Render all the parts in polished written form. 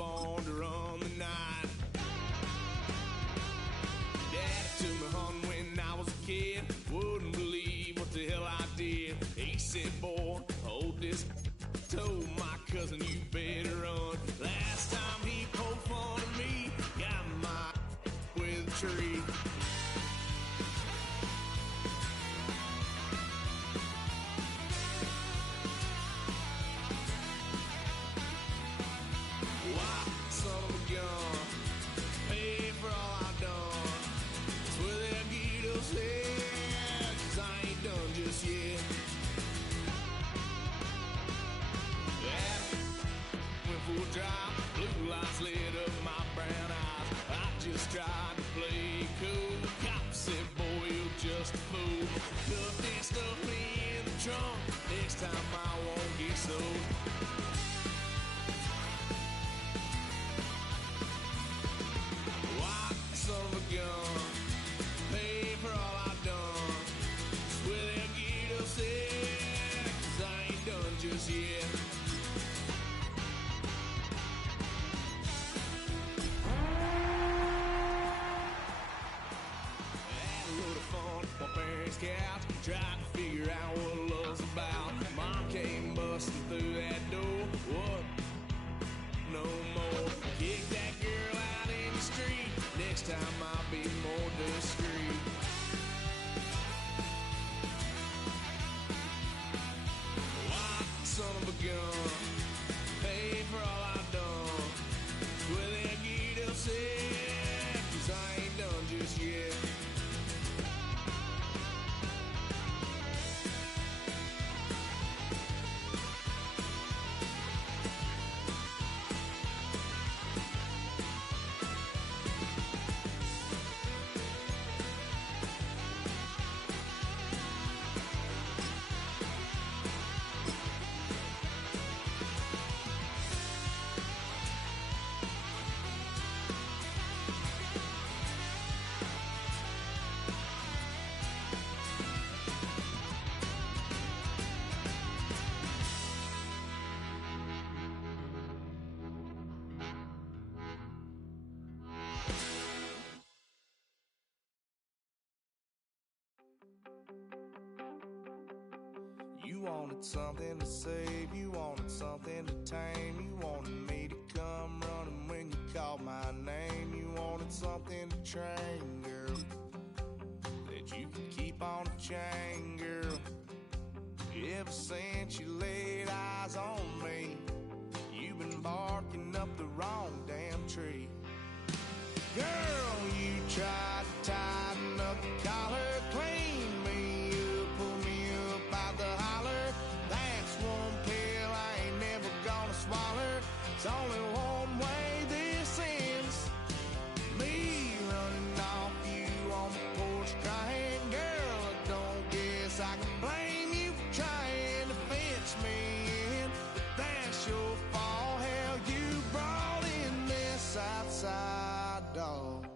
born to run the night. Daddy took me hunting when I was a kid. Wouldn't believe what the hell I did. He said, boy, hold this. Told my cousin, you better run. Last time he poked fun at me, got my with a tree. Why, son of a gun, pay for all I've done. That's where they'll get us head, 'cause I ain't done just yet. Went for a drive, blue lights lit up my brown eyes. I just tried to play cool. Cop said, boy, you're just a fool. Cuffed and stuffed me in the trunk. Next time I won't get sold. Why, son of a gun, pay for all I've done. Swear they'll get us there, 'cause I ain't done just yet. My parents' couch, tried to figure out what love's about. Mom came busting through that door. What? No more. Kick that girl out in the street. Next time I'll be more discreet. Why, son of a gun, pay for all I've done. Well, they'll get upset, 'cause I ain't done just yet. You wanted something to save, you wanted something to tame. You wanted me to come running when you called my name. You wanted something to train, girl, that you could keep on the chain, girl. Ever since you laid eyes on me, you've been barking up the wrong damn tree. Girl, you tried to tighten up the collar, clean me up, pull me up out the holler. That's one pill I ain't never gonna swallow. It's only one way this ends. Me running off you on the porch crying. Girl, I don't guess I can blame you for trying to fence me in, but that's your fault. Hell, you brought in this outside dog.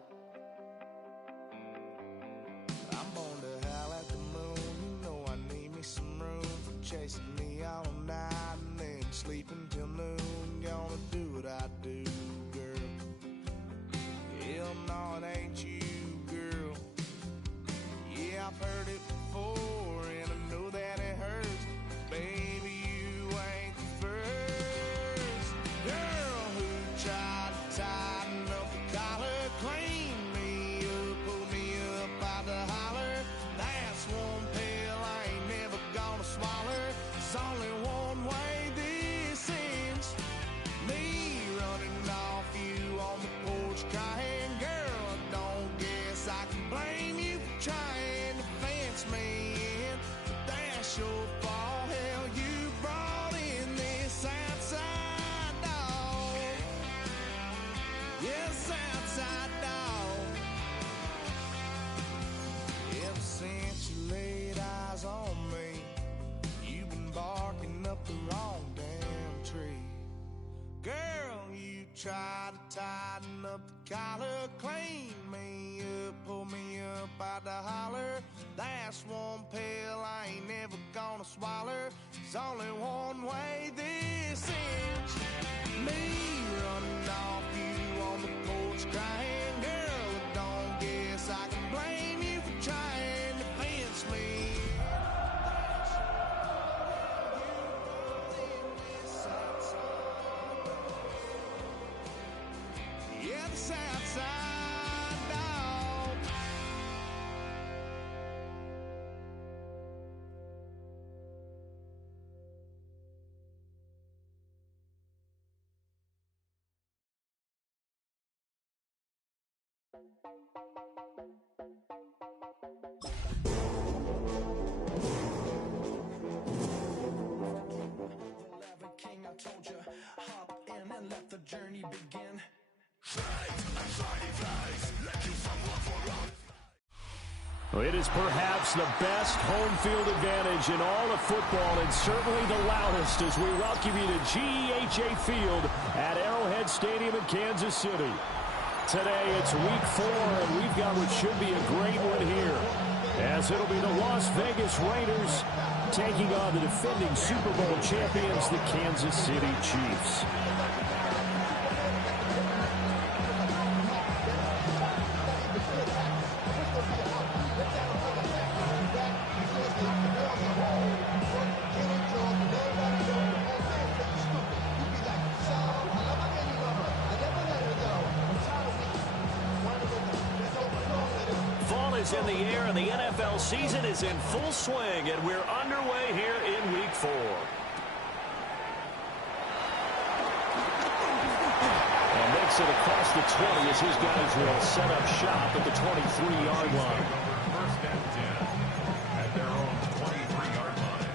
I'm born to howl at the moon. You know I need me some room for chasing me all night and then sleeping till noon. Gonna do what I do, girl. Hell no, it ain't you, girl. Yeah, I've heard it before and I know that it hurts. Baby, you ain't the first girl who tried to tighten up the collar, clean me up, pull me up out the holler. That's one pill I ain't never gonna swallow. It's only one way this ends. Me running off you on the porch crying. Girl, I don't guess I can blame you for trying to fence me in, but that's your fault. Hell, you brought in this outside dog. Yes, outside dog. Ever since you laid eyes on me, you've been barking up the wrong damn tree. Girl, you tried to tighten up the collar, clean me up, pull me up out the holler. That's one pill I ain't never gonna swallow. There's only one way this ends. Me running It is perhaps the best home field advantage in all of football, and certainly the loudest as we welcome you to GEHA Field at Arrowhead Stadium in Kansas City. Today it's week 4, and we've got what should be a great one here, as it'll be the Las Vegas Raiders taking on the defending Super Bowl champions, the Kansas City Chiefs. In the air, and the NFL season is in full swing, and we're underway here in week 4. And makes it across the 20 as his guys will set up shop at the 23-yard line. First and 10 at their own 23-yard line.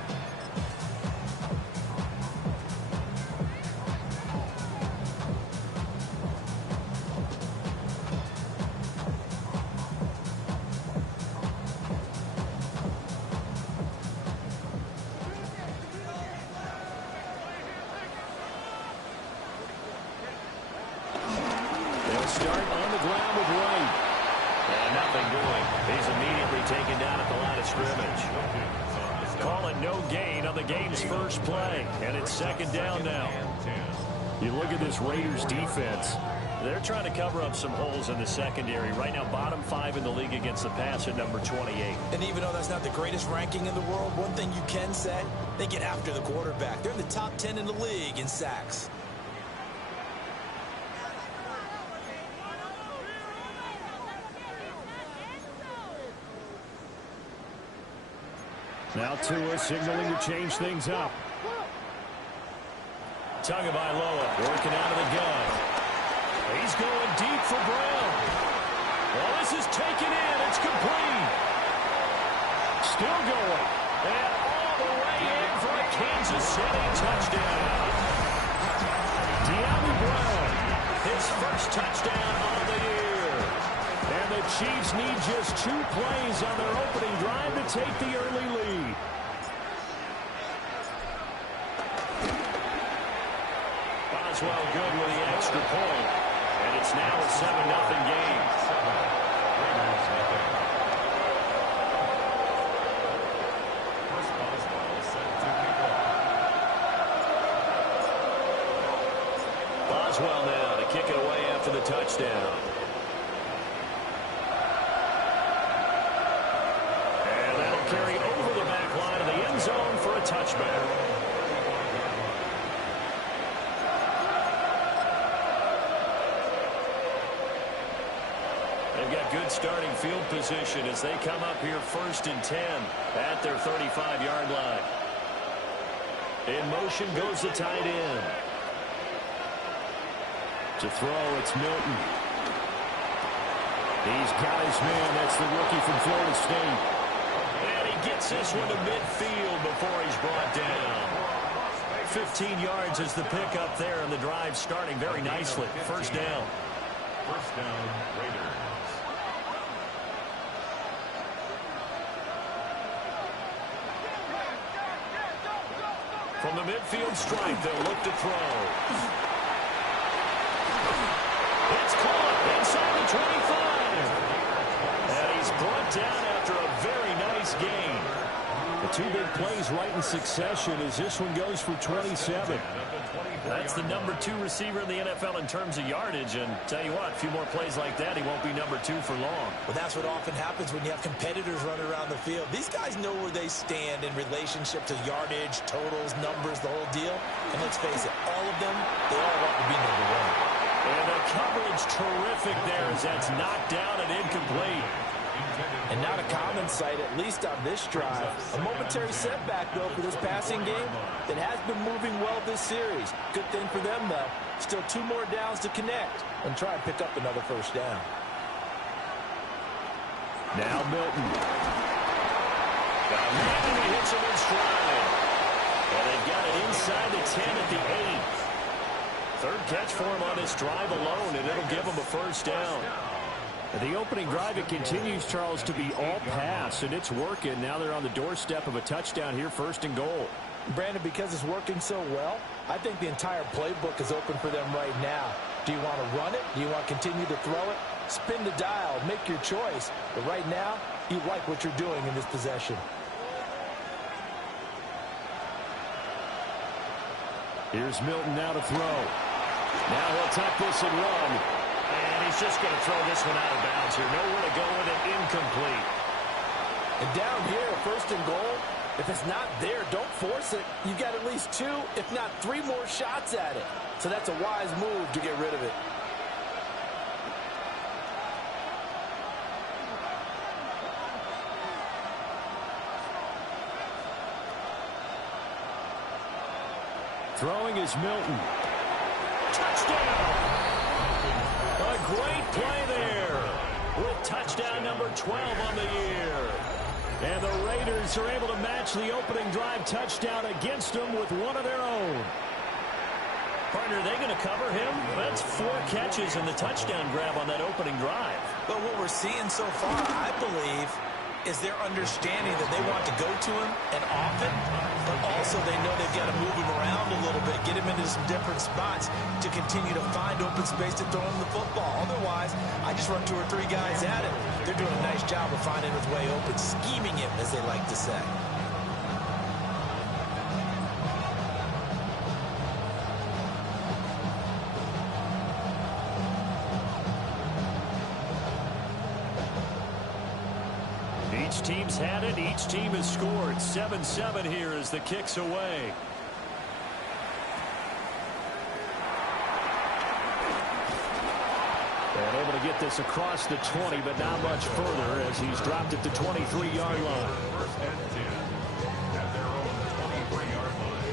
Start on the ground with Wright. And nothing doing. He's immediately taken down at the line of scrimmage. Call it no gain on the game's first play. And it's second down now. You look at this Raiders defense. They're trying to cover up some holes in the secondary. Right now, bottom 5 in the league against the pass at number 28. And even though that's not the greatest ranking in the world, one thing you can say, they get after the quarterback. They're in the top 10 in the league in sacks. Now Tua signaling to change things up. Tagovailoa working out of the gun. He's going deep for Brown. Well, this is taken in. It's complete. Still going. And all the way in for a Kansas City touchdown. De'Ami Brown. His first touchdown of the year. And the Chiefs need just 2 plays on their opening drive to take the early lead. Boswell good with the extra point. And it's now a 7-0 game. Boswell now to kick it away after the touchdown. And that'll carry over the back line of the end zone for a touchback. They've got good starting field position as they come up here 1st and 10 at their 35-yard line. In motion goes the tight end. To throw, it's Milton. He's got his man. That's the rookie from Florida State. And he gets this one to midfield before he's brought down. 15 yards is the pickup there, and the drive starting very nicely. First down. First down, Raiders. From the midfield stripe, they'll look to throw. It's caught inside the 25. And he's brought down after a very nice gain. The 2 big plays right in succession as this one goes for 27. That's the number 2 receiver in the NFL in terms of yardage. And tell you what, a few more plays like that, he won't be number 2 for long. Well, that's what often happens when you have competitors running around the field. These guys know where they stand in relationship to yardage, totals, numbers, the whole deal. And let's face it, all of them, they all want to be number 1. And the coverage terrific there as that's knocked down and incomplete. And not a common sight, at least on this drive. A momentary setback, though, for this passing game that has been moving well this series. Good thing for them, though. Still 2 more downs to connect and try and pick up another first down. Now Milton. And he hits him in stride. And they've got it inside the 10 at the 8. Third catch for him on this drive alone, and it'll give him a first down. The opening drive, it continues, Charles, to be all pass, and it's working. Now they're on the doorstep of a touchdown here, 1st and goal. Brandon, because it's working so well, I think the entire playbook is open for them right now. Do you want to run it? Do you want to continue to throw it? Spin the dial. Make your choice. But right now, you like what you're doing in this possession. Here's Milton now to throw. Now he'll tuck this and run. And he's just going to throw this one out of bounds here. Nowhere to go with it. Incomplete. And down here, 1st and goal, if it's not there, don't force it. You've got at least 2, if not 3 more shots at it. So that's a wise move to get rid of it. Throwing is Milton. Touchdown! A great play there with touchdown number 12 on the year. And the Raiders are able to match the opening drive touchdown against them with one of their own. Partner, are they going to cover him? That's 4 catches and the touchdown grab on that opening drive. But what we're seeing so far, I believe, is their understanding that they want to go to him and often, but also they know they've got to move him around a little bit, get him into some different spots to continue to find open space to throw him the football. Otherwise, I just run 2 or 3 guys at him. They're doing a nice job of finding his way open, scheming him, as they like to say. Each team's had it. Each team has scored. 7-7 here as the kick's away. And able to get this across the 20, but not much further as he's dropped at the 23-yard line. 1st and 10 at their own 23-yard line.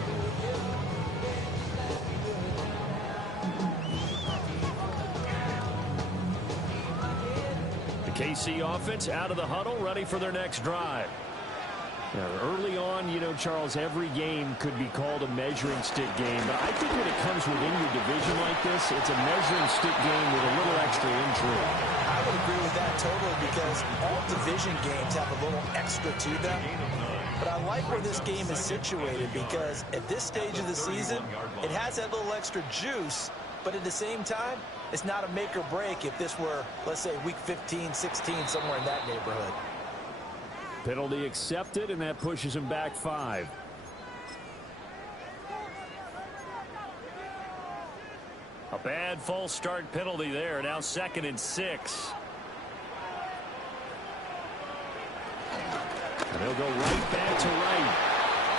The KC offense out of the huddle, ready for their next drive. Now, early on, you know, Charles, every game could be called a measuring stick game, but I think when it comes within your division like this, it's a measuring stick game with a little extra intrigue. I would agree with that totally because all division games have a little extra to them. But I like where this game is situated because at this stage of the season, it has that little extra juice, but at the same time, it's not a make or break if this were, let's say, week 15, 16, somewhere in that neighborhood. Penalty accepted, and that pushes him back 5. A bad false start penalty there. Now 2nd and 6. And he'll go right back to right.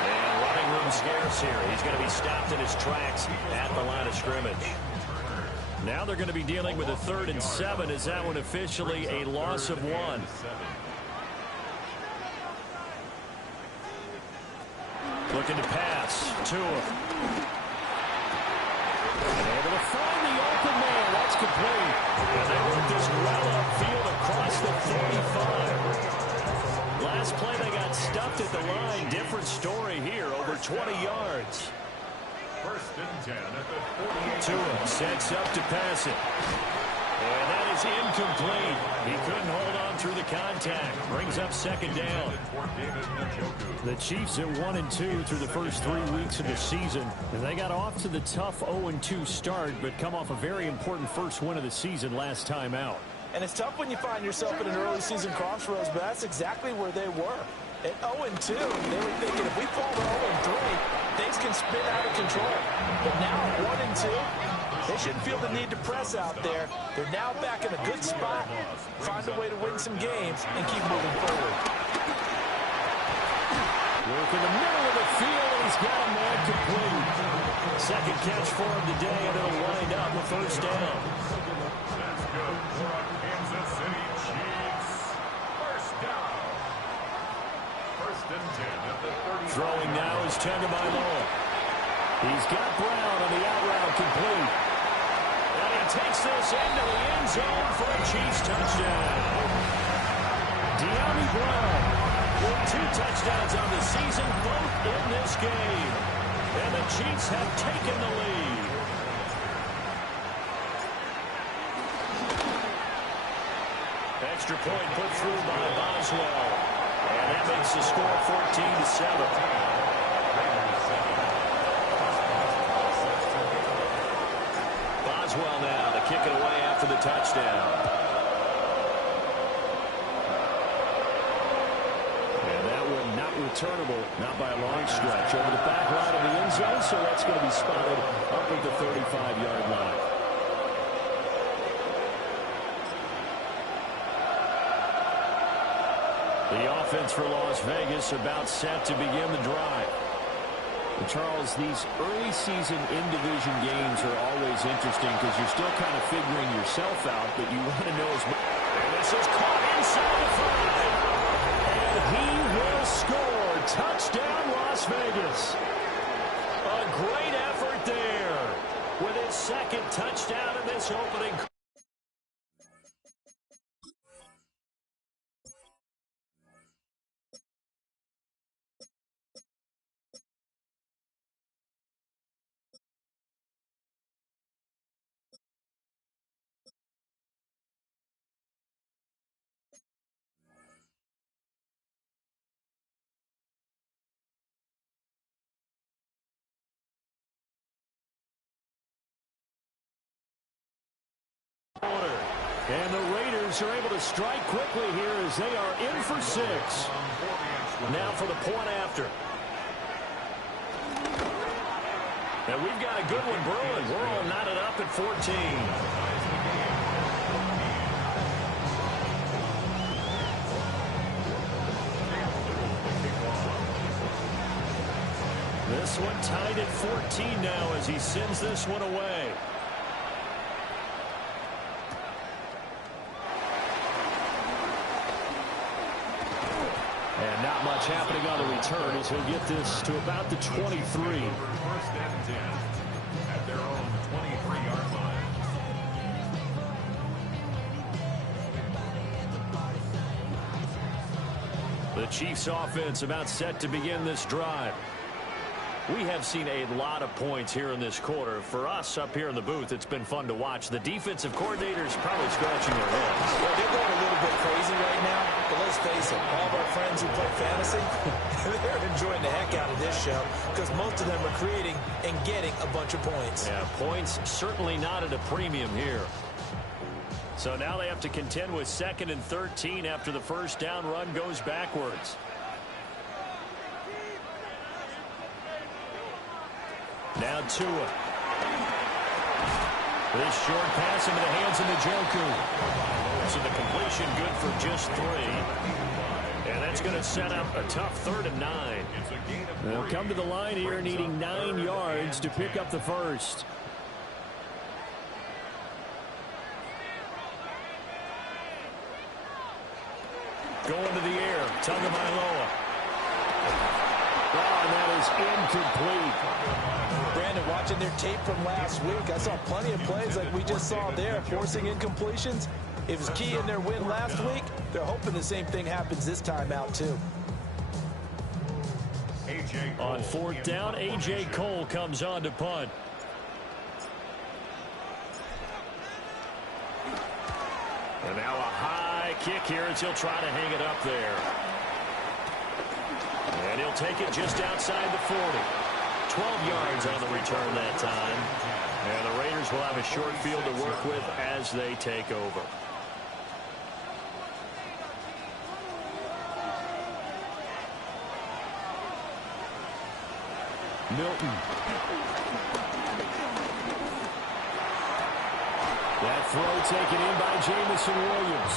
And running room scarce here. He's going to be stopped in his tracks at the line of scrimmage. Now they're going to be dealing with a 3rd and 7. Is that one officially a loss of 1? Looking to pass. Tua. And able to find the open man. That's complete. And they work this well upfield across the 45. Last play they got stuffed at the line. Different story here. Over 20 yards. 1st and 10 at the 48. Tua sets up to pass it. And that is incomplete. He couldn't hold on through the contact. Brings up 2nd down. The Chiefs at 1-2 through the first 3 weeks of the season. And they got off to the tough 0-2 start, but come off a very important first win of the season last time out. And it's tough when you find yourself in an early season crossroads, but that's exactly where they were. At 0-2, they were thinking if we fall to 0-3, things can spin out of control. But now at 1-2, they shouldn't feel the need to press out there. They're now back in a good spot, find a way to win some games, and keep moving forward. Work in the middle of the field, and he's got a man complete. 2nd catch for him today, and it'll wind up with 1st down. That's good for our Kansas City Chiefs. 1st down. 1st and 10 at the 30. Throwing now is Tagovailoa. He's got Brown on the out route complete. And he takes this into the end zone for a Chiefs touchdown. De'Ami Brown with 2 touchdowns on the season, both in this game. And the Chiefs have taken the lead. Extra point put through by Boswell. And that makes the score 14-7. Boswell now to kick it away after the touchdown. And that one not returnable, not by a long stretch. Over the back line of the end zone, so that's going to be spotted up at the 35-yard line. The offense for Las Vegas about set to begin the drive. And Charles, these early season in-division games are always interesting because you're still kind of figuring yourself out, but you want to know as much. And this is caught inside the 5. And he will score. Touchdown, Las Vegas. A great effort there with his second touchdown in this opening. And the Raiders are able to strike quickly here as they are in for 6. Now for the point after. And we've got a good one brewing. We're all knotted up at 14. This one tied at 14 now as he sends this one away. And not much happening on the return as he'll get this to about the 23. First and 10 at their own 23-yard line. The Chiefs offense about set to begin this drive. We have seen a lot of points here in this quarter. For us up here in the booth, it's been fun to watch. The defensive coordinators probably scratching their heads. Well, they're going a little bit crazy right now, but let's face it, all of our friends who play fantasy, they're enjoying the heck out of this show because most of them are creating and getting a bunch of points. Yeah, points certainly not at a premium here. So now they have to contend with 2nd and 13 after the first down run goes backwards. Now Tua. This short pass into the hands of Njoku. So the completion good for just 3. And that's going to set up a tough 3rd and 9. They'll come to the line here needing 9 yards to pick up the first. Going to the air. Tagovailoa. Oh, and that is incomplete. Brandon, watching their tape from last week, I saw plenty of plays like we just saw there, forcing incompletions. It was key in their win last week. They're hoping the same thing happens this time out, too. On 4th down, A.J. Cole comes on to punt. And now a high kick here as he'll try to hang it up there. And he'll take it just outside the 40. 12 yards on the return that time. And the Raiders will have a short field to work with as they take over. Milton. That throw taken in by Jameson Williams.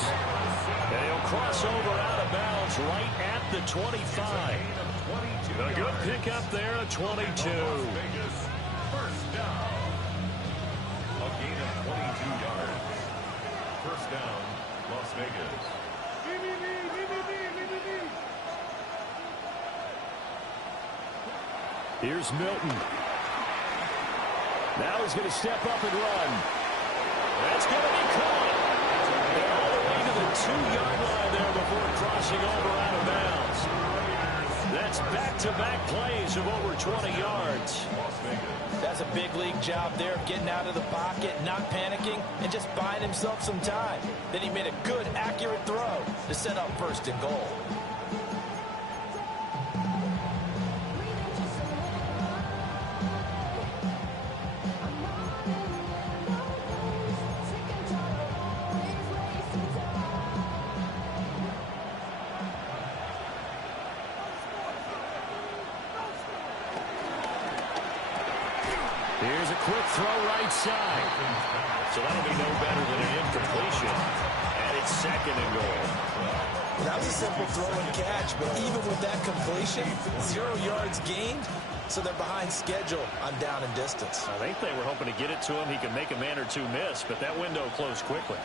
And he'll cross over out of bounds right at the 25. A good pickup there at 22. First down. A gain of 22 yards. First down, Las Vegas. Here's Milton. Now he's going to step up and run. That's going to be caught. And all the way to the 2-yard line there before crossing over out of bounds. That's back-to-back plays of over 20 yards. That's a big league job there of getting out of the pocket, not panicking, and just buying himself some time. Then he made a good, accurate throw to set up 1st and goal. Here's a quick throw right side. So that'll be no better than an incompletion. And it's 2nd and goal. That was a simple throw and catch, but even with that completion, 0 yards gained, so they're behind schedule on down and distance. I think they were hoping to get it to him. He could make a man or two miss, but that window closed quickly.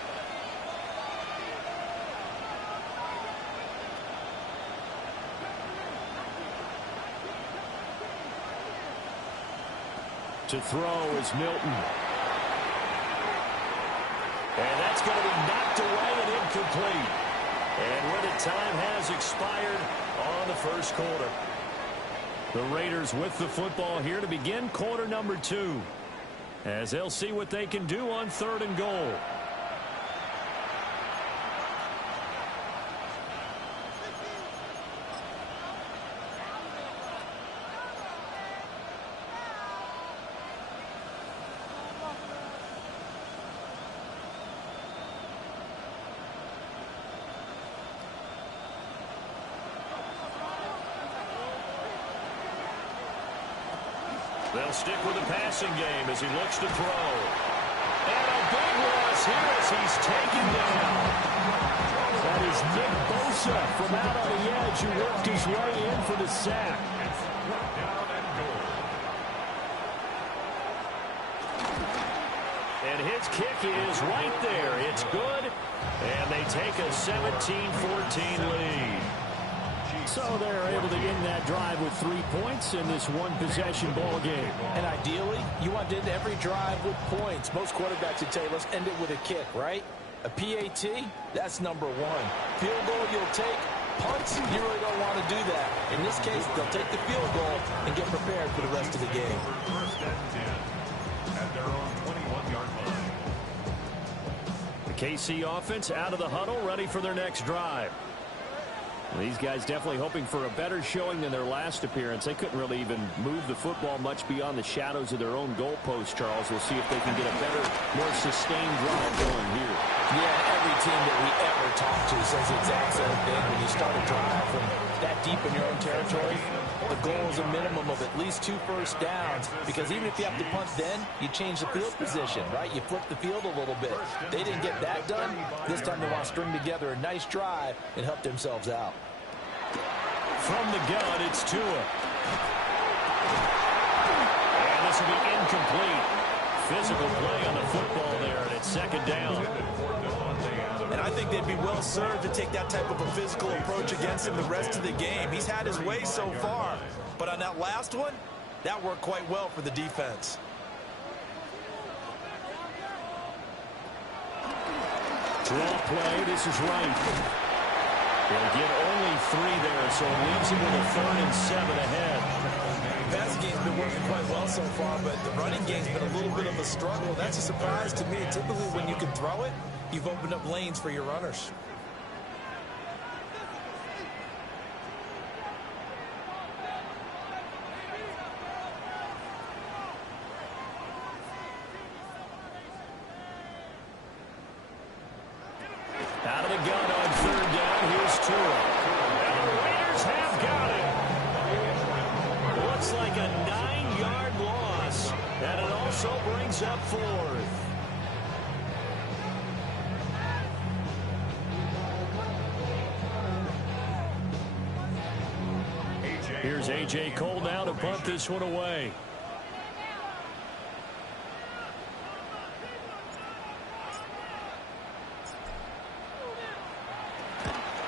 To throw is Milton. And that's going to be knocked away and incomplete. And where the time has expired on the 1st quarter. The Raiders with the football here to begin quarter number 2. As they'll see what they can do on 3rd and goal. They'll stick with the passing game as he looks to throw. And a big loss here as he's taken down. That is Nick Bosa from out on the edge who worked his way in for the sack. And his kick is right there. It's good. And they take a 17-14 lead. So they're able to end that drive with 3 points in this one-possession ball game. And ideally, you want to end every drive with points. Most quarterbacks would tell you, let's end it with a kick, right? A PAT, that's number 1. Field goal you'll take. Punts, you really don't want to do that. In this case, they'll take the field goal and get prepared for the rest of the game. 1st and 10 at their own 21-yard line. The KC offense out of the huddle, ready for their next drive. These guys definitely hoping for a better showing than their last appearance. They couldn't really even move the football much beyond the shadows of their own goalpost, Charles. We'll see if they can get a better, more sustained drive going here. Yeah, every team that we ever talk to says the exact same thing. When you start a drive from that deep in your own territory, the goal is a minimum of at least 2 first downs, because even if you have to punt then, you change the field position, right? You flip the field a little bit. They didn't get that done. This time they want to string together a nice drive and help themselves out. From the gun, it's Tua. And this will be incomplete. Physical play on the football there, and it's 2nd down. And I think they'd be well served to take that type of a physical approach against him the rest of the game. He's had his way so far, but on that last one, that worked quite well for the defense. Draw play, this is right. They'll get only 3 there, so it leaves them with a 3rd and 7 ahead. The passing game's been working quite well so far, but the running game's been a little bit of a struggle. That's a surprise to me. Typically, when you can throw it, you've opened up lanes for your runners. Out of the gun on 3rd down, here's Tua. And the Raiders have got it. Looks like a 9-yard loss, and it also brings up 4th. Here's A.J. Cole now to punt this one away.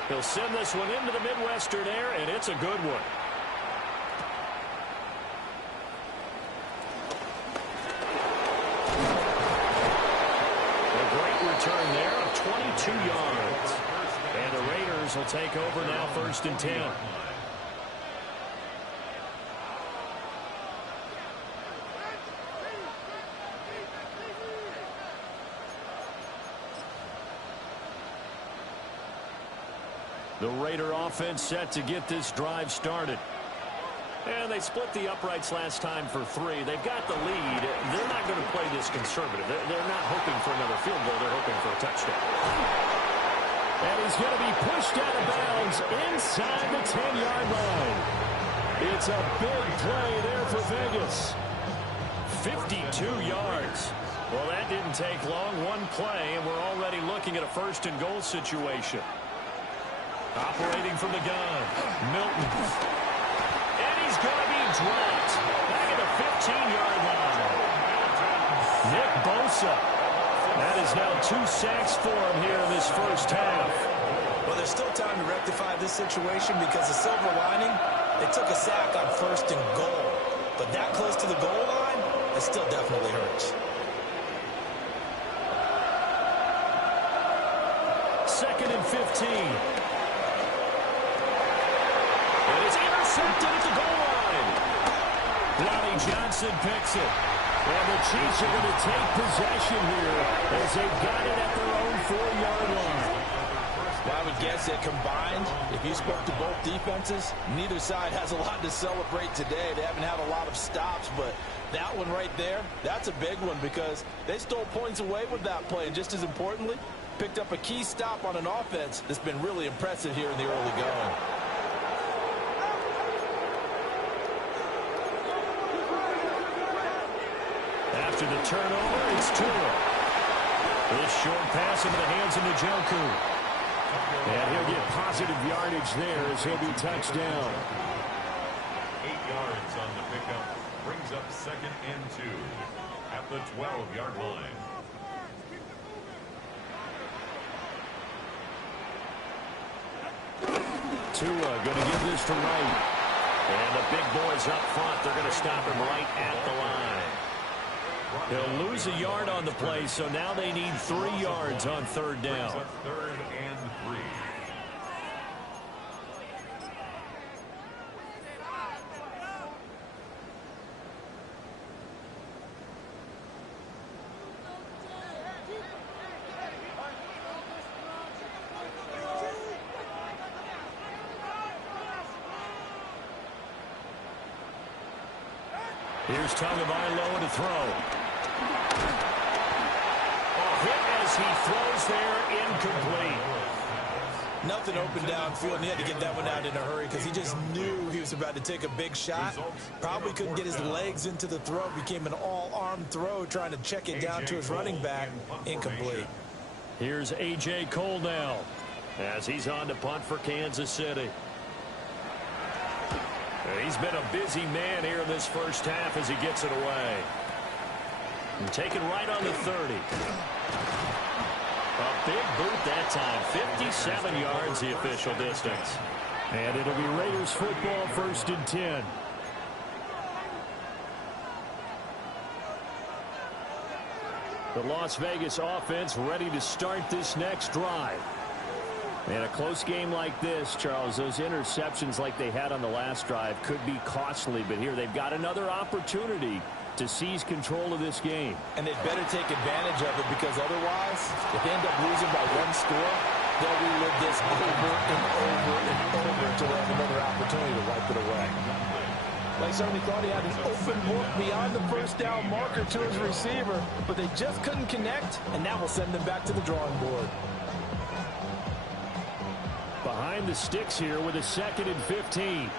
He'll send this one into the Midwestern air, and it's a good one. A great return there of 22 yards. And the Raiders will take over now, 1st and 10. The Raider offense set to get this drive started. And they split the uprights last time for 3. They've got the lead. They're not going to play this conservative. They're not hoping for another field goal. They're hoping for a touchdown. And he's going to be pushed out of bounds inside the 10-yard line. It's a big play there for Vegas. 52 yards. Well, that didn't take long. One play, and we're already looking at a 1st and goal situation. Operating from the gun, Milton. And he's going to be dropped back at the 15-yard line. Nick Bosa. That is now 2 sacks for him here in this first half. Well, there's still time to rectify this situation because the silver lining, they took a sack on 1st and goal. But that close to the goal line, it still definitely hurts. 2nd and 15. And it's intercepted at the goal line. Lonnie Johnson picks it. And the Chiefs are going to take possession here as they've got it at their own 4-yard line. Well, I would guess that combined, if you spoke to both defenses, neither side has a lot to celebrate today. They haven't had a lot of stops, but that one right there, that's a big one because they stole points away with that play. And just as importantly, picked up a key stop on an offense that's been really impressive here in the early going. After the turnover, it's Tua. This short pass into the hands of Njoku. And he'll get positive yardage there as he'll be touched down. 8 yards on the pickup. Brings up 2nd and 2 at the 12-yard line. Tua going to give this to Wright. And the big boys up front, they're going to stop him right at the line. He'll lose a yard on the play, so now they need 3 yards on 3rd down. 3rd and 3. Here's Tagovailoa to throw. Hit as he throws there, incomplete. Nothing open downfield, and he had to get that one out in a hurry because he just knew he was about to take a big shot. Probably couldn't get his legs into the throw. Became an all-arm throw trying to check it down to his running back. Incomplete. Here's A.J. Cole now as he's on to punt for Kansas City. He's been a busy man here in this first half as he gets it away. And taken right on the 30. A big boot that time. 57 yards the official distance. And it'll be Raiders football, 1st and 10. The Las Vegas offense ready to start this next drive. And a close game like this, Charles, those interceptions like they had on the last drive could be costly. But here they've got another opportunity to seize control of this game. And they'd better take advantage of it because otherwise, if they end up losing by 1 score, they'll relive this over and over and over until they have another opportunity to wipe it away. Like somebody thought he had an open book beyond the 1st down marker to his receiver, but they just couldn't connect, and that will send them back to the drawing board. Behind the sticks here with a 2nd and 15.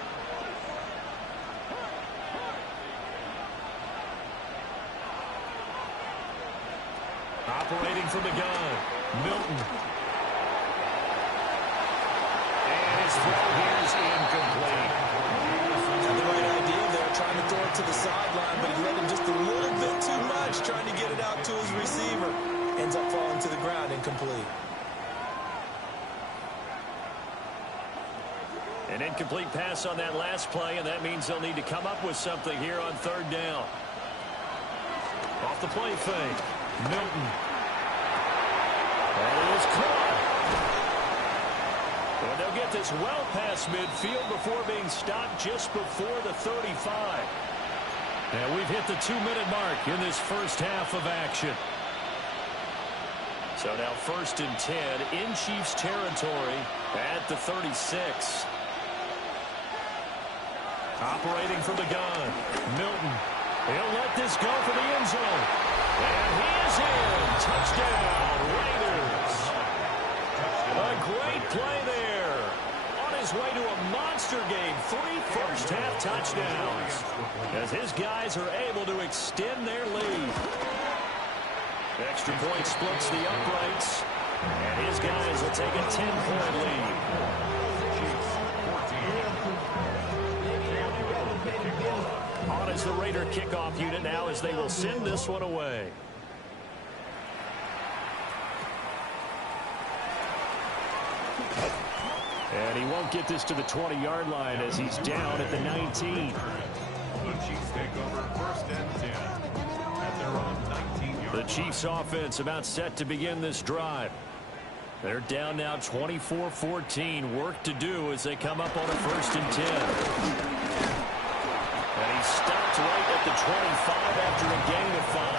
Operating from the gun, Milton. And his throw here is incomplete. The right idea there, trying to throw it to the sideline, but he let him just a little bit too much, trying to get it out to his receiver. Ends up falling to the ground, incomplete. An incomplete pass on that last play, and that means they'll need to come up with something here on 3rd down. Off the play fake, Milton. And it is caught. And they'll get this well past midfield before being stopped just before the 35. And we've hit the 2-minute mark in this first half of action. So now 1st and 10 in Chiefs territory at the 36. Operating from the gun, Milton. He'll let this go for the end zone. And he is in. Touchdown, Raiders. A great play there. On his way to a monster game. 3 first-half touchdowns. As his guys are able to extend their lead. Extra point splits the uprights. And his guys will take a 10-point lead. On is the Raider kickoff unit now as they will send this one away. And he won't get this to the 20-yard line as he's down at the 19. The Chiefs take over 1st and 10 at their own 19-yard line. The Chiefs offense about set to begin this drive. They're down now 24-14. Work to do as they come up on a 1st and 10. And he's stopped right at the 25 after a gain of 5.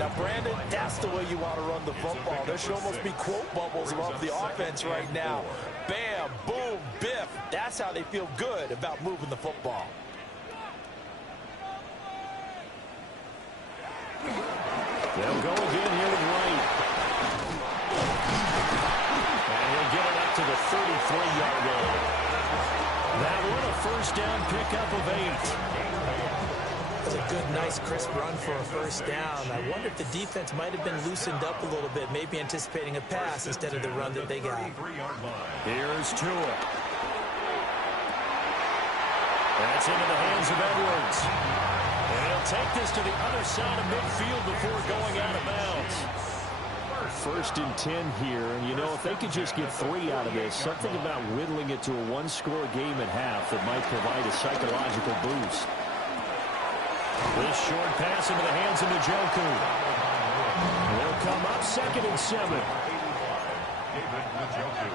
Now, Brandon, that's the way you want to run the football. There should almost be quote bubbles above the offense right now. Bam, boom, biff. That's how they feel good about moving the football. They'll go again here with Wright. And he'll get it up to the 33-yard line. That one a 1st down pickup of 8. That's a good, nice, crisp run for a 1st down. I wonder if the defense might have been loosened up a little bit, maybe anticipating a pass instead of the run that they got. Here's Tua. That's into the hands of Edwards. And he'll take this to the other side of midfield before going out of bounds. 1st and 10 here, and you know, if they could just get 3 out of this, something about whittling it to a 1-score game at half that might provide a psychological boost. This short pass into the hands of Njoku. They'll come up 2nd and 7. David Njoku.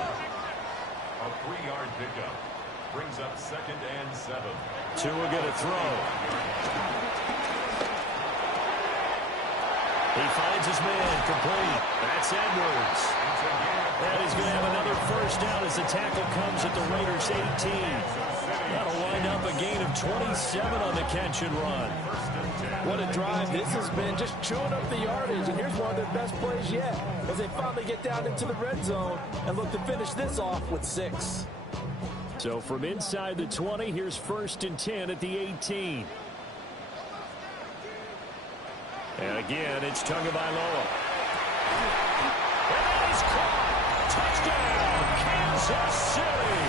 A 3-yard pickup. Brings up 2nd and 7. Tua get a throw. He finds his man complete. That's Edwards. And he's going to have another 1st down as the tackle comes at the Raiders' 18. That'll wind up a gain of 27 on the catch and run. What a drive this has been, just chewing up the yardage. And here's one of their best plays yet as they finally get down into the red zone and look to finish this off with 6. So from inside the 20, here's 1st and 10 at the 18. And again, it's Tagovailoa. And that is caught. Touchdown, Kansas City.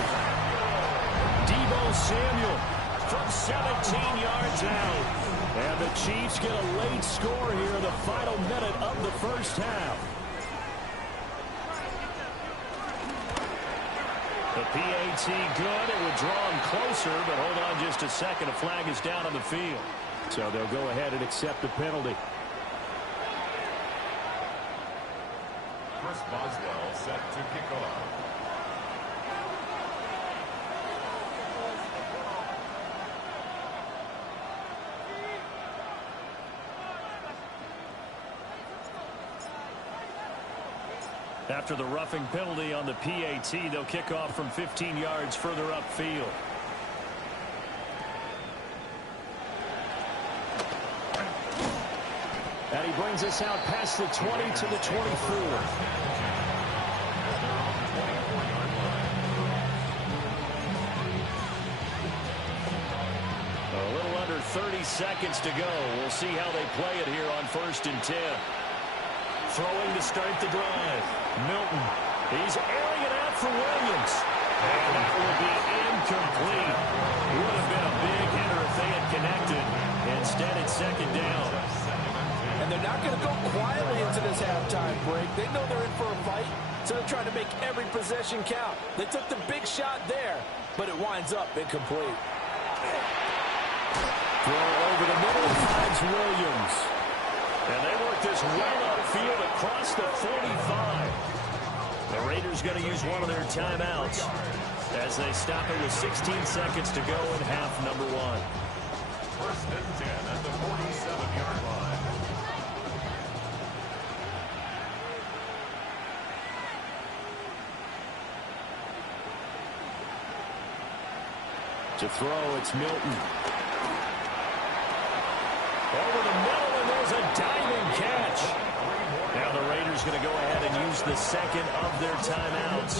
Deebo Samuel from 17 yards out. And the Chiefs get a late score here in the final minute of the 1st half. The PAT good. It would draw him closer, but hold on just a second. A flag is down on the field. So they'll go ahead and accept the penalty. Chris Boswell set to kick off. After the roughing penalty on the PAT, they'll kick off from 15 yards further upfield. And he brings us out past the 20 to the 24. A little under 30 seconds to go. We'll see how they play it here on 1st and 10. Throwing to start the drive. Milton. He's airing it out for Williams. And that will be incomplete. Would have been a big hitter if they had connected. Instead, it's 2nd down. And they're not going to go quietly into this halftime break. They know they're in for a fight, so they're trying to make every possession count. They took the big shot there, but it winds up incomplete. Throw over the middle finds Williams. And they work this well field across the 45. The Raiders going to use one of their timeouts as they stop it with 16 seconds to go in half number one. First and 10 at the 47-yard line. To throw, it's Milton. Over the middle, and there's a diving catch. Now the Raiders going to go ahead and use the second of their timeouts.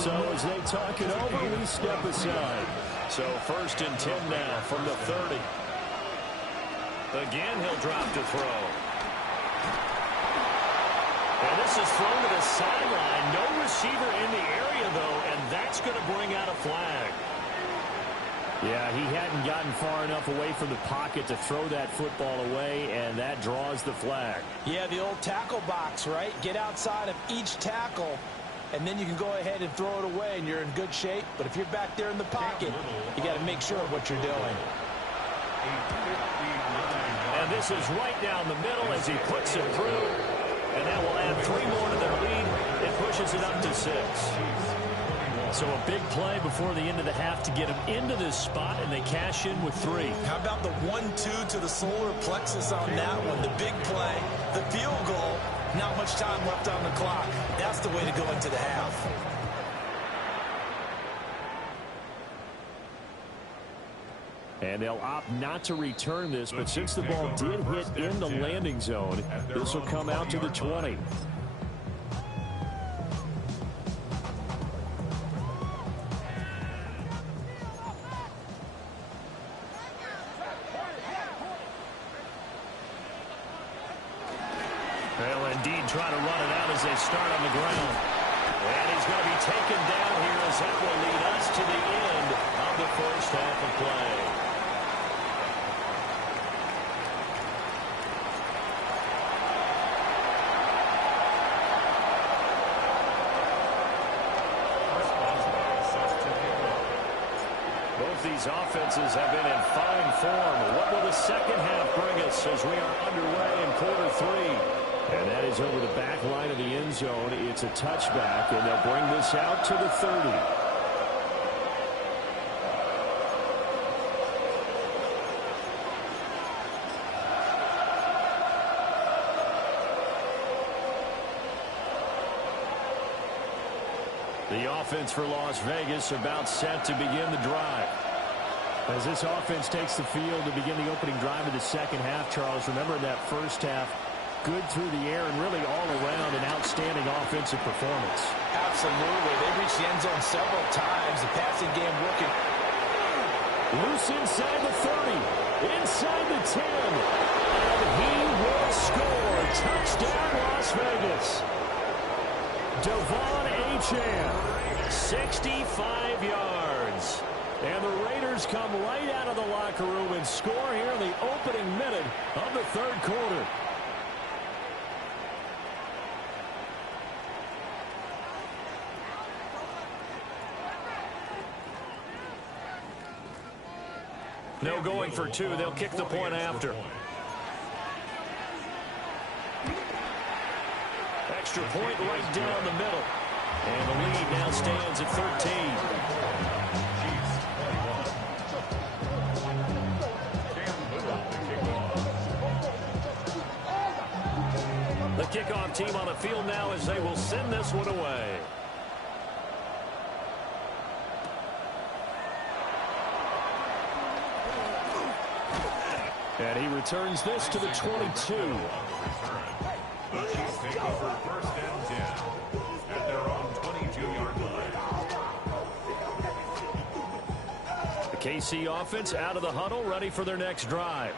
So as they talk it over, we step aside. So first and 10 now from the 30. Again, he'll drop to throw. And this is thrown to the sideline. No receiver in the area, though, and that's going to bring out a flag. Yeah, he hadn't gotten far enough away from the pocket to throw that football away, and that draws the flag. Yeah, the old tackle box, right? Get outside of each tackle, and then you can go ahead and throw it away, and you're in good shape. But if you're back there in the pocket, you got to make sure of what you're doing. And this is right down the middle as he puts it through. And that will add 3 more to their lead. It pushes it up to 6. So a big play before the end of the half to get them into this spot, and they cash in with 3. How about the 1-2 to the solar plexus on that one? The big play, the field goal, not much time left on the clock. That's the way to go into the half. And they'll opt not to return this, but since the ball did hit in the landing zone, this will come out to the 20. They'll indeed try to run it out as they start on the ground. And he's going to be taken down here as that will lead us to the end of the first half of play. Both these offenses have been in fine form. What will the second half bring us as we are underway in quarter 3? And that is over the back line of the end zone. It's a touchback, and they'll bring this out to the 30. The offense for Las Vegas about set to begin the drive. As this offense takes the field to begin the opening drive of the second half, Charles, remember that first half, good through the air and really all around an outstanding offensive performance. Absolutely. They reached the end zone several times. The passing game working. Loose inside the 30, inside the 10, and he will score. Touchdown, Las Vegas. Devon Achane, 65 yards. And the Raiders come right out of the locker room and score here in the opening minute of the third quarter. No going for 2. They'll kick the point after. Extra point right down the middle. And the lead now stands at 13. The kickoff team on the field now as they will send this one away. And he returns this to the 22. The Chiefs take over first and 10 at their own 22-yard line. The KC offense out of the huddle, ready for their next drive.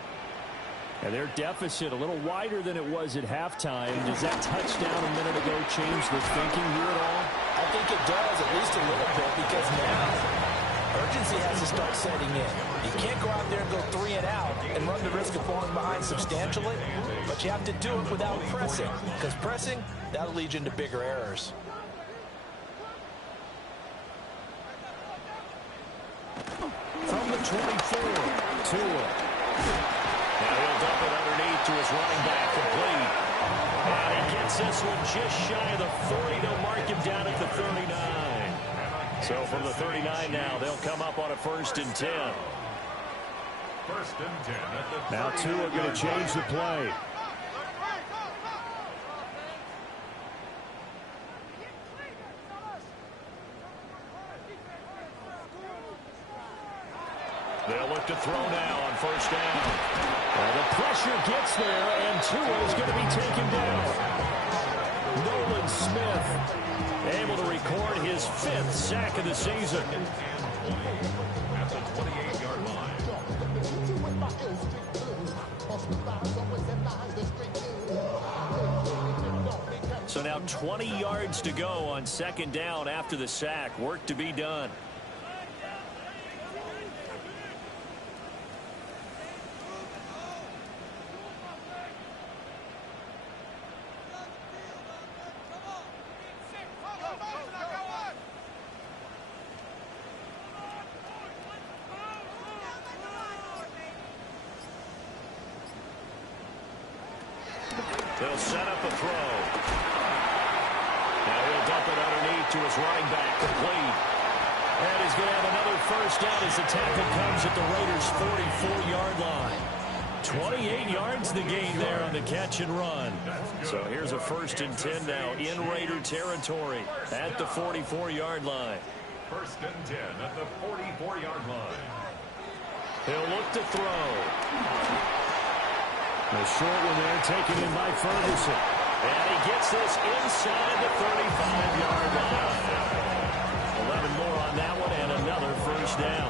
And their deficit a little wider than it was at halftime. Does that touchdown a minute ago change the thinking here at all? I think it does, at least a little bit, because now urgency has to start setting in. You can't go out there and go 3 and out and run the risk of falling behind substantially, but you have to do it without pressing, because pressing, that'll lead you into bigger errors. From the 24, Tua. Now he'll dump it underneath to his running back, complete. Gets this one just shy of the 40. They'll mark him down at the 39. So from the 39 now, they'll come up on a 1st and 10. 1st and 10 at the 39. Now two are going to change the play. They'll look to throw now on 1st down. The pressure gets there, and Tua is going to be taken down. Nolan Smith able to record his 5th sack of the season. At the 28-yard line. So now 20 yards to go on 2nd down after the sack. Work to be done. They'll set up a throw. Now he'll dump it underneath to his running back, complete. And he's going to have another 1st down as the tackle comes at the Raiders' 44-yard line. 28 yards the gain there on the catch and run. So here's a 1st and 10 now in Raider territory at the 44-yard line. 1st and 10 at the 44-yard line. He'll look to throw. The short one there taken in by Ferguson. And he gets this inside the 35-yard line. 11 more on that one and another 1st down.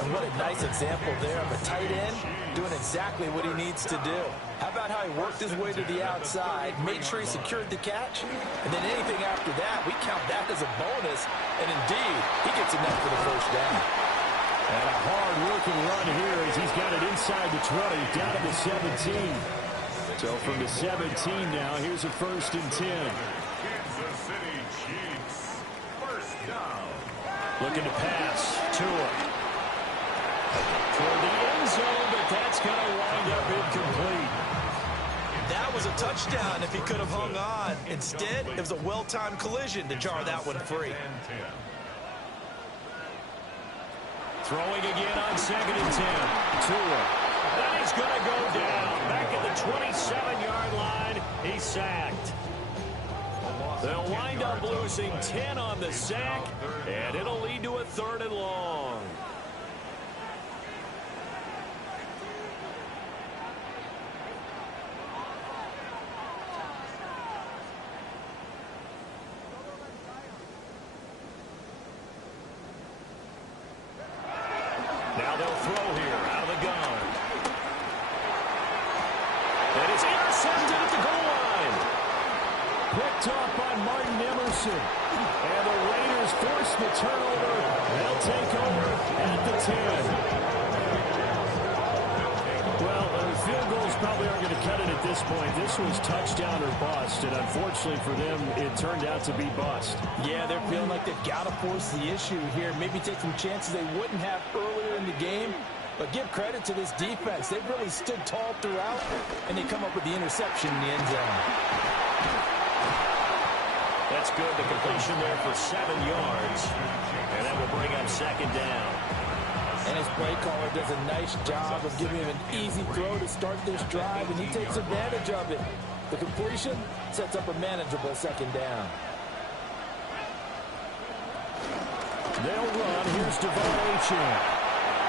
And what a nice example there of a tight end doing exactly what he needs to do. How about how he worked his way to the outside, made sure he secured the catch, and then anything after that, we count that as a bonus. And indeed, he gets enough for the 1st down. And a hard-working run here as he's got it inside the 20, down to the 17. So from the 17 now, here's a 1st and 10. Kansas City Chiefs. 1st down. Looking to pass. Tua. Toward the end zone, but that's going to wind up incomplete. That was a touchdown if he could have hung on. Instead, it was a well-timed collision to jar that one free. Throwing again on 2nd and 10. Tua. And he's going to go down. Back at the 27-yard line. He's sacked. They'll wind up losing 10 on the sack, and it'll lead to a 3rd and long. Now they'll throw here out of the gun. And it's intercepted at the goal line. Picked off by Martin Emerson. And the Raiders force the turnover. They'll take over at the 10. Well, field goals probably aren't going to cut it at this point. This was touchdown or bust, and unfortunately for them, it turned out to be bust. Yeah, they're feeling like they've got to force the issue here. Maybe take some chances they wouldn't have earlier in the game. But give credit to this defense. They've really stood tall throughout, and they come up with the interception in the end zone. That's good. The completion there for 7 yards. And that will bring up 2nd down. And his play caller does a nice job of giving him an easy throw to start this drive, and he takes advantage of it. The completion sets up a manageable 2nd down. They'll run. Here's Devon Achane.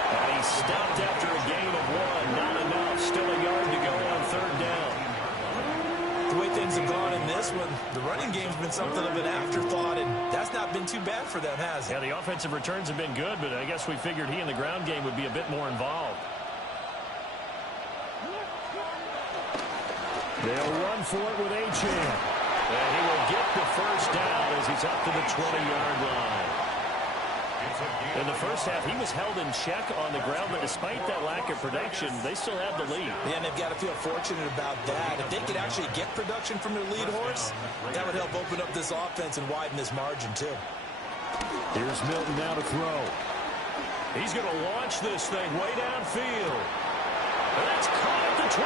And he's stopped after a gain of 1. Not enough. Still a yard to go on 3rd down. The way things have gone in this one, the running game's been something of an afterthought, and that's not been too bad for them, has it? Yeah, the offensive returns have been good, but I guess we figured he in the ground game would be a bit more involved. They'll run for it with Achane. And he will get the 1st down as he's up to the 20-yard line. In the first half, he was held in check on the ground, but despite that lack of production, they still have the lead. Yeah, and they've got to feel fortunate about that. If they could actually get production from their lead horse, that would help open up this offense and widen this margin, too. Here's Milton now to throw. He's going to launch this thing way downfield. And that's caught at the 25.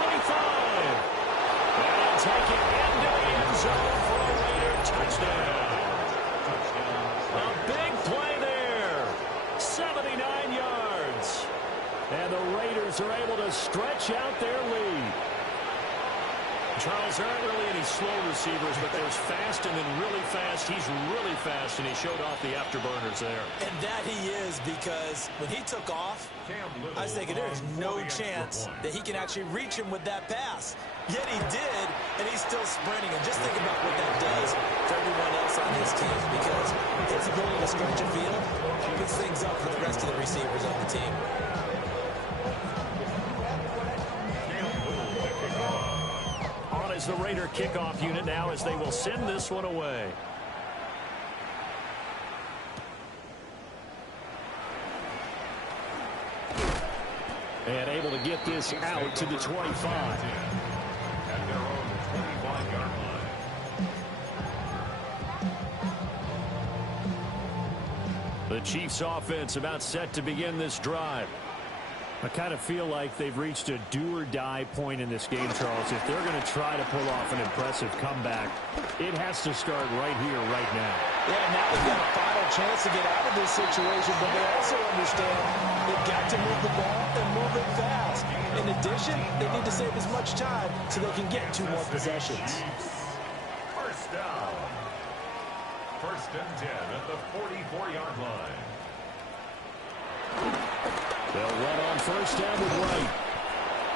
And he'll take it into the end zone for a Raider touchdown. A big play there. 79 yards. And the Raiders are able to stretch out their lead. Charles, there aren't really any slow receivers, but there's fast and then really fast. He's really fast, and he showed off the afterburners there. And that he is, because when he took off, I was thinking there's no chance that he can actually reach him with that pass. Yet he did, and he's still sprinting. And just think about what that does for everyone else on his team, because his ability to stretch a field opens things up for the rest of the receivers on the team. Is the Raider kickoff unit now as they will send this one away. And able to get this out to the 25. At their own 25-yard line. The Chiefs offense about set to begin this drive. I kind of feel like they've reached a do-or-die point in this game, Charles. If they're going to try to pull off an impressive comeback, it has to start right here, right now. Yeah, now they've got a final chance to get out of this situation, but they also understand they've got to move the ball and move it fast. In addition, they need to save as much time so they can get 2 more possessions. First down. First and 10 at the 44-yard line. They'll run on first down with Wright.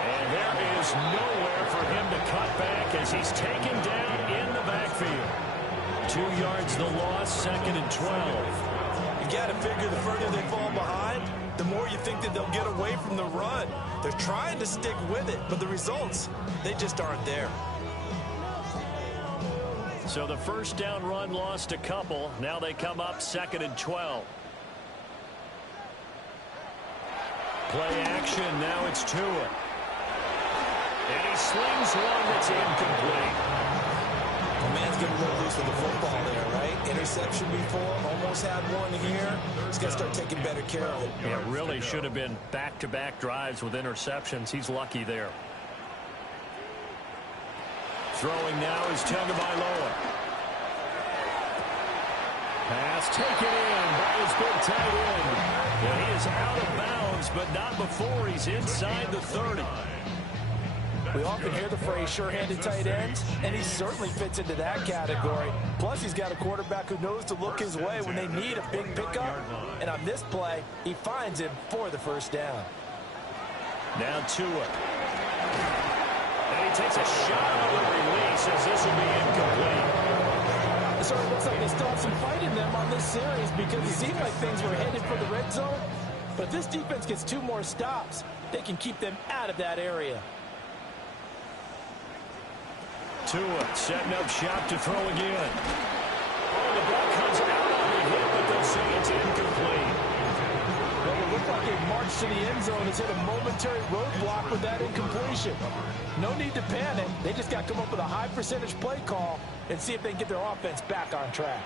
And there is nowhere for him to cut back as he's taken down in the backfield. 2 yards the loss, 2nd and 12. You got to figure the further they fall behind, the more you think that they'll get away from the run. They're trying to stick with it, but the results, they just aren't there. So the first down run lost a couple. Now they come up 2nd and 12. Play action, now it's Tua. And he slings one that's incomplete. The man's getting a little loose with the football there, right? Interception before, almost had one here. He's got to start taking better care of it. Yeah, really should have been back-to-back drives with interceptions. He's lucky there. Throwing now is Tagovailoa. Pass taken in by his big tight end. And he is out of bounds, but not before he's inside the 30. We often hear the phrase sure-handed tight ends, and he certainly fits into that category. Plus, he's got a quarterback who knows to look his way when they need a big pickup. And on this play, he finds him for the first down. Now Tua. And he takes a shot on the release as this will be incomplete. So it looks like they still have some fight in them on this series because it seemed like things were headed for the red zone. But if this defense gets 2 more stops, they can keep them out of that area. Tua setting up shop to throw again. Oh, the ball comes out on the hit, but they'll say it's incomplete. Well, it looked like a march to the end zone has hit a momentary roadblock with that incompletion. No need to panic. They just got to come up with a high percentage play call and see if they can get their offense back on track.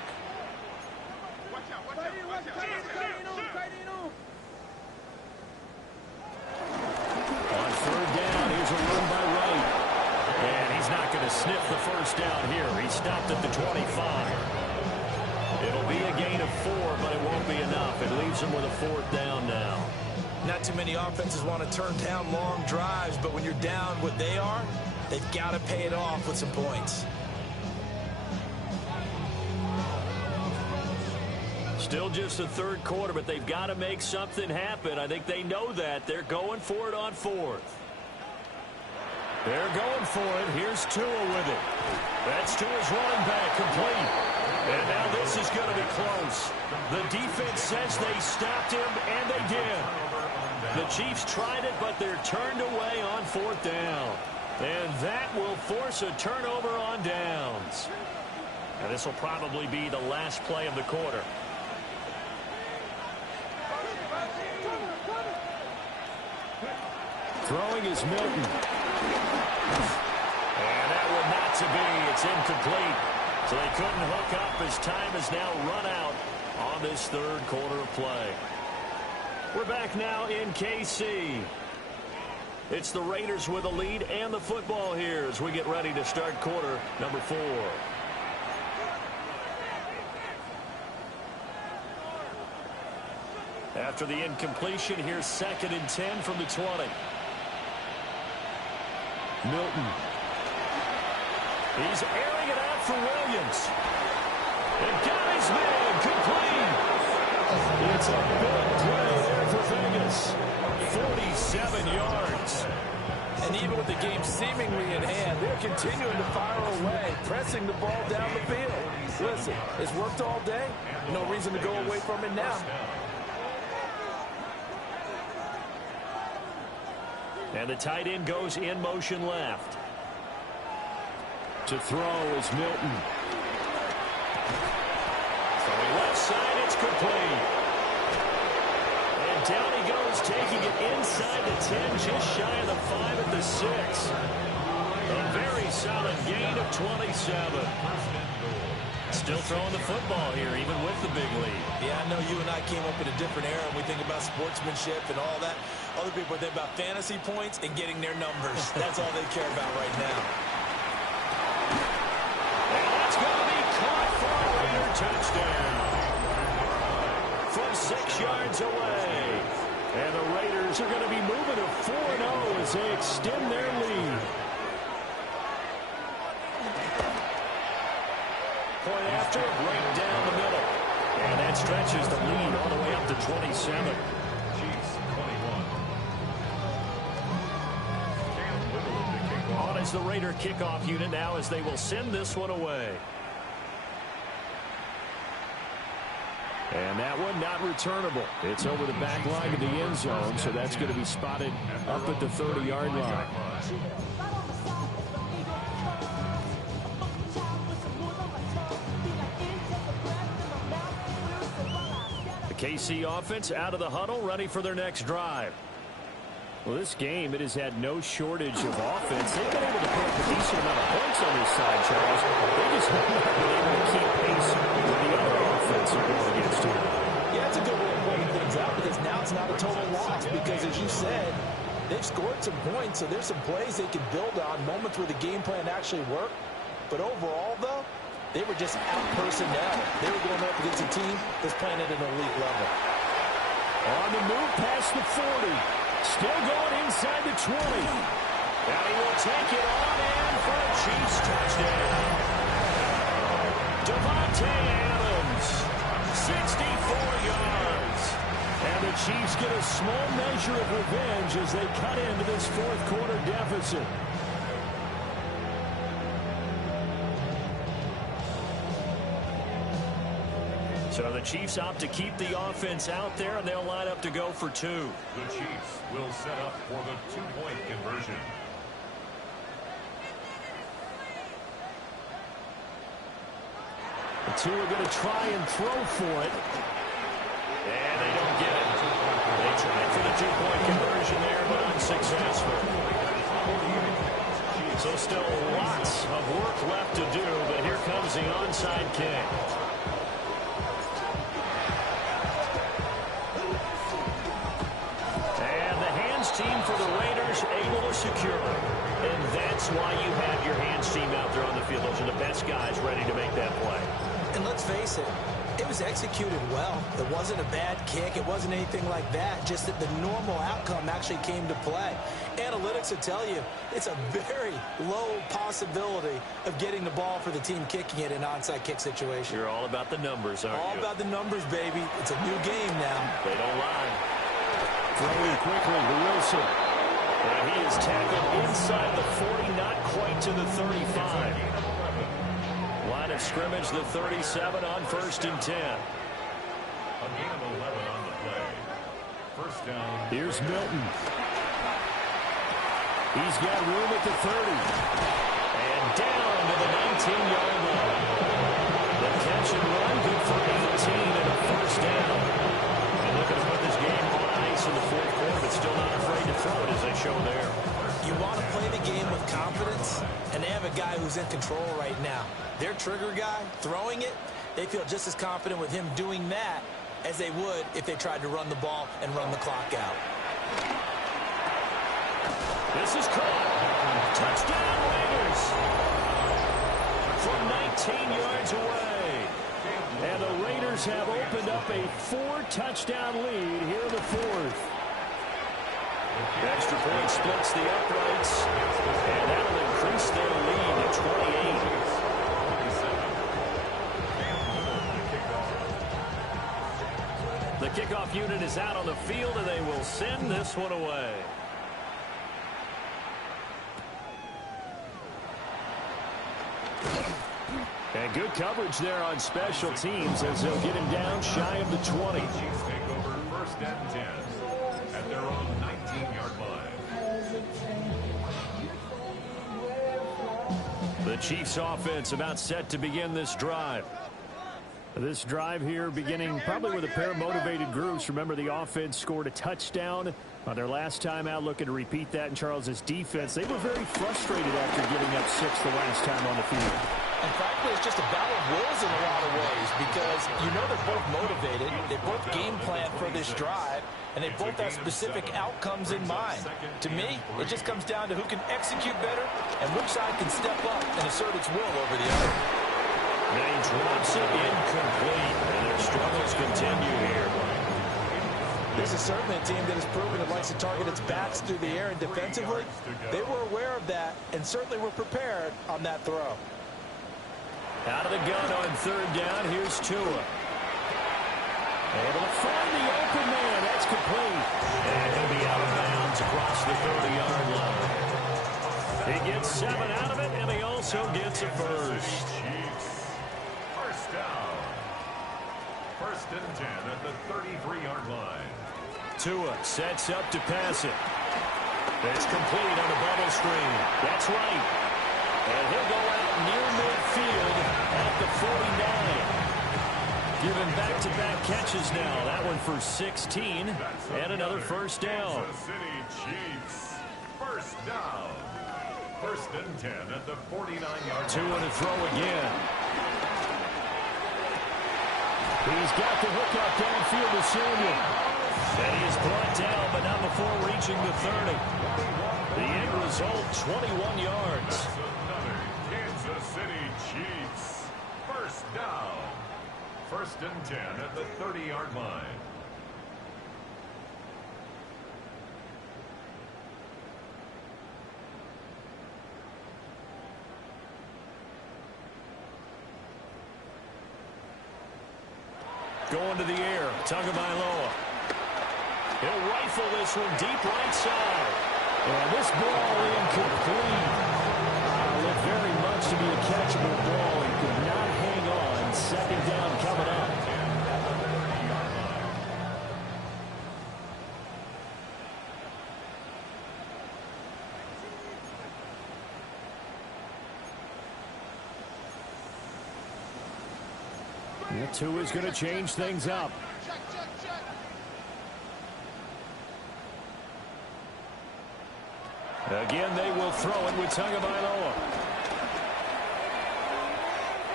On 3rd down, here's a run by Wright. And he's not going to sniff the first down here. He stopped at the 25. It'll be a gain of 4, but it won't be enough. It leaves him with a 4th down now. Not too many offenses want to turn down long drives, but when you're down what they are, they've got to pay it off with some points. Still just the 3rd quarter, but they've got to make something happen. I think they know that. They're going for it on 4th. They're going for it. Here's Tua with it. That's Tua's running back, complete. And now this is going to be close. The defense says they stopped him, and they did. The Chiefs tried it, but they're turned away on 4th down. And that will force a turnover on downs. And this will probably be the last play of the quarter. Throwing is Milton. And that one not to be. It's incomplete. So they couldn't hook up as time has now run out on this 3rd quarter of play. We're back now in KC. It's the Raiders with a lead and the football here as we get ready to start quarter number 4. After the incompletion, here's 2nd and 10 from the 20. Milton. He's airing it out for Williams. And got his man complete. It's a big play there for Vegas. 47 yards. And even with the game seemingly in hand, they're continuing to fire away, pressing the ball down the field. Listen, it's worked all day. No reason to go away from it now. And the tight end goes in motion left. To throw is Milton. Throwing left side, it's complete. And down he goes, taking it inside the 10, just shy of the 5 at the 6. A very solid gain of 27. Still throwing the football here, even with the big lead. Yeah, I know you and I came up in a different era, and we think about sportsmanship and all that. Other people think about fantasy points and getting their numbers. That's all they care about right now. And that's going to be caught for a Raider touchdown. From 6 yards away. And the Raiders are going to be moving to 4-0 as they extend their lead. Point after, right down the middle. And that stretches the lead all the way up to 27. On is the Raider kickoff unit now as they will send this one away. And that one not returnable. It's over the back line of the end zone, so that's going to be spotted up at the 30-yard line. The KC offense out of the huddle, ready for their next drive. Well, this game, it has had no shortage of offense. They've been able to put up a decent amount of points on this side, Charles. They just haven't been able to keep pace with the other offense they're going against here. Yeah, it's a good way of pointing things out because now it's not a total loss because, as you said, they've scored some points, so there's some plays they can build on, moments where the game plan actually worked. But overall, though, they were just out personnel. They were going up against a team that's playing at an elite level. On the move past the 40. Still going inside the 20. And he will take it on in for a Chiefs touchdown. Devontae Adams, 64 yards. And the Chiefs get a small measure of revenge as they cut into this fourth quarter deficit. So the Chiefs opt to keep the offense out there, and they'll line up to go for 2. The Chiefs will set up for the 2-point conversion. The two are going to try and throw for it. And they don't get it. They tried for the 2-point conversion there, but unsuccessful. So still lots of work left to do, but here comes the onside kick. Team for the Raiders able to secure it. And that's why you have your hands team out there on the field. Those are the best guys ready to make that play. And let's face it, it was executed well. It wasn't a bad kick. It wasn't anything like that. Just that the normal outcome actually came to play. Analytics will tell you it's a very low possibility of getting the ball for the team kicking it in an onside kick situation. You're all about the numbers, aren't you? All about the numbers, baby. It's a new game now. They don't lie. Throwing quickly to Wilson. And he is tackled inside the 40, not quite to the 35. Line of scrimmage, the 37 on 1st and 10. A gain of 11 on the play. First down. Here's Milton. He's got room at the 30. And down to the 19-yard line. The catch and run, good for 18 and a first down. And looking to put this game on ice in the fourth quarter, but still not afraid to throw it as they show there. You want to play the game with confidence, and they have a guy who's in control right now. Their trigger guy, throwing it, they feel just as confident with him doing that as they would if they tried to run the ball and run the clock out. This is caught. Touchdown, Raiders. From 19 yards away. And the Raiders have opened up a 4-touchdown lead here in the fourth. Extra point splits the uprights. And that'll increase their lead to 28. The kickoff unit is out on the field, and they will send this one away. And good coverage there on special teams as they'll get him down shy of the 20. Chiefs take over first and 10 at their own 19-yard line. The Chiefs offense about set to begin this drive. This drive here beginning probably with a pair of motivated groups. Remember, the offense scored a touchdown on their last time out, looking to repeat that in Charles's defense. They were very frustrated after giving up 6 the last time on the field. And frankly, it's just a battle of wills in a lot of ways because you know they're both motivated. They both game plan for this drive, and they both have specific outcomes in mind. To me, it just comes down to who can execute better and which side can step up and assert its will over the other. And he drops it incomplete, and their struggles continue here. This is certainly a team that has proven it likes to target its backs through the air and defensively. They were aware of that and certainly were prepared on that throw. Out of the gun on third down, here's Tua. Able to find the open man. That's complete. And he'll be out of bounds across the 30-yard line. He gets 7 out of it, and he also gets a first. First down. First and 10 at the 33-yard line. Tua sets up to pass it. It's complete on the bubble screen. That's right. And he'll go out near midfield at the 49. Given back-to-back catches now. That one for 16 and another first down. Kansas City Chiefs. First down. First and 10 at the 49-yard line. Tua to throw again. He's got the hook up downfield to Samuel. And he is brought down, but not before reaching the 30. The end result, 21 yards. That's another Kansas City Chiefs. First down. First and 10 at the 30-yard line. Going to the air, Tagovailoa. He'll rifle this one deep right side. And this ball incomplete. Looked very much to be a catchable ball. He could not hang on. Second down coming up. And Tua's going to change things up. Again, they will throw it with Tagovailoa.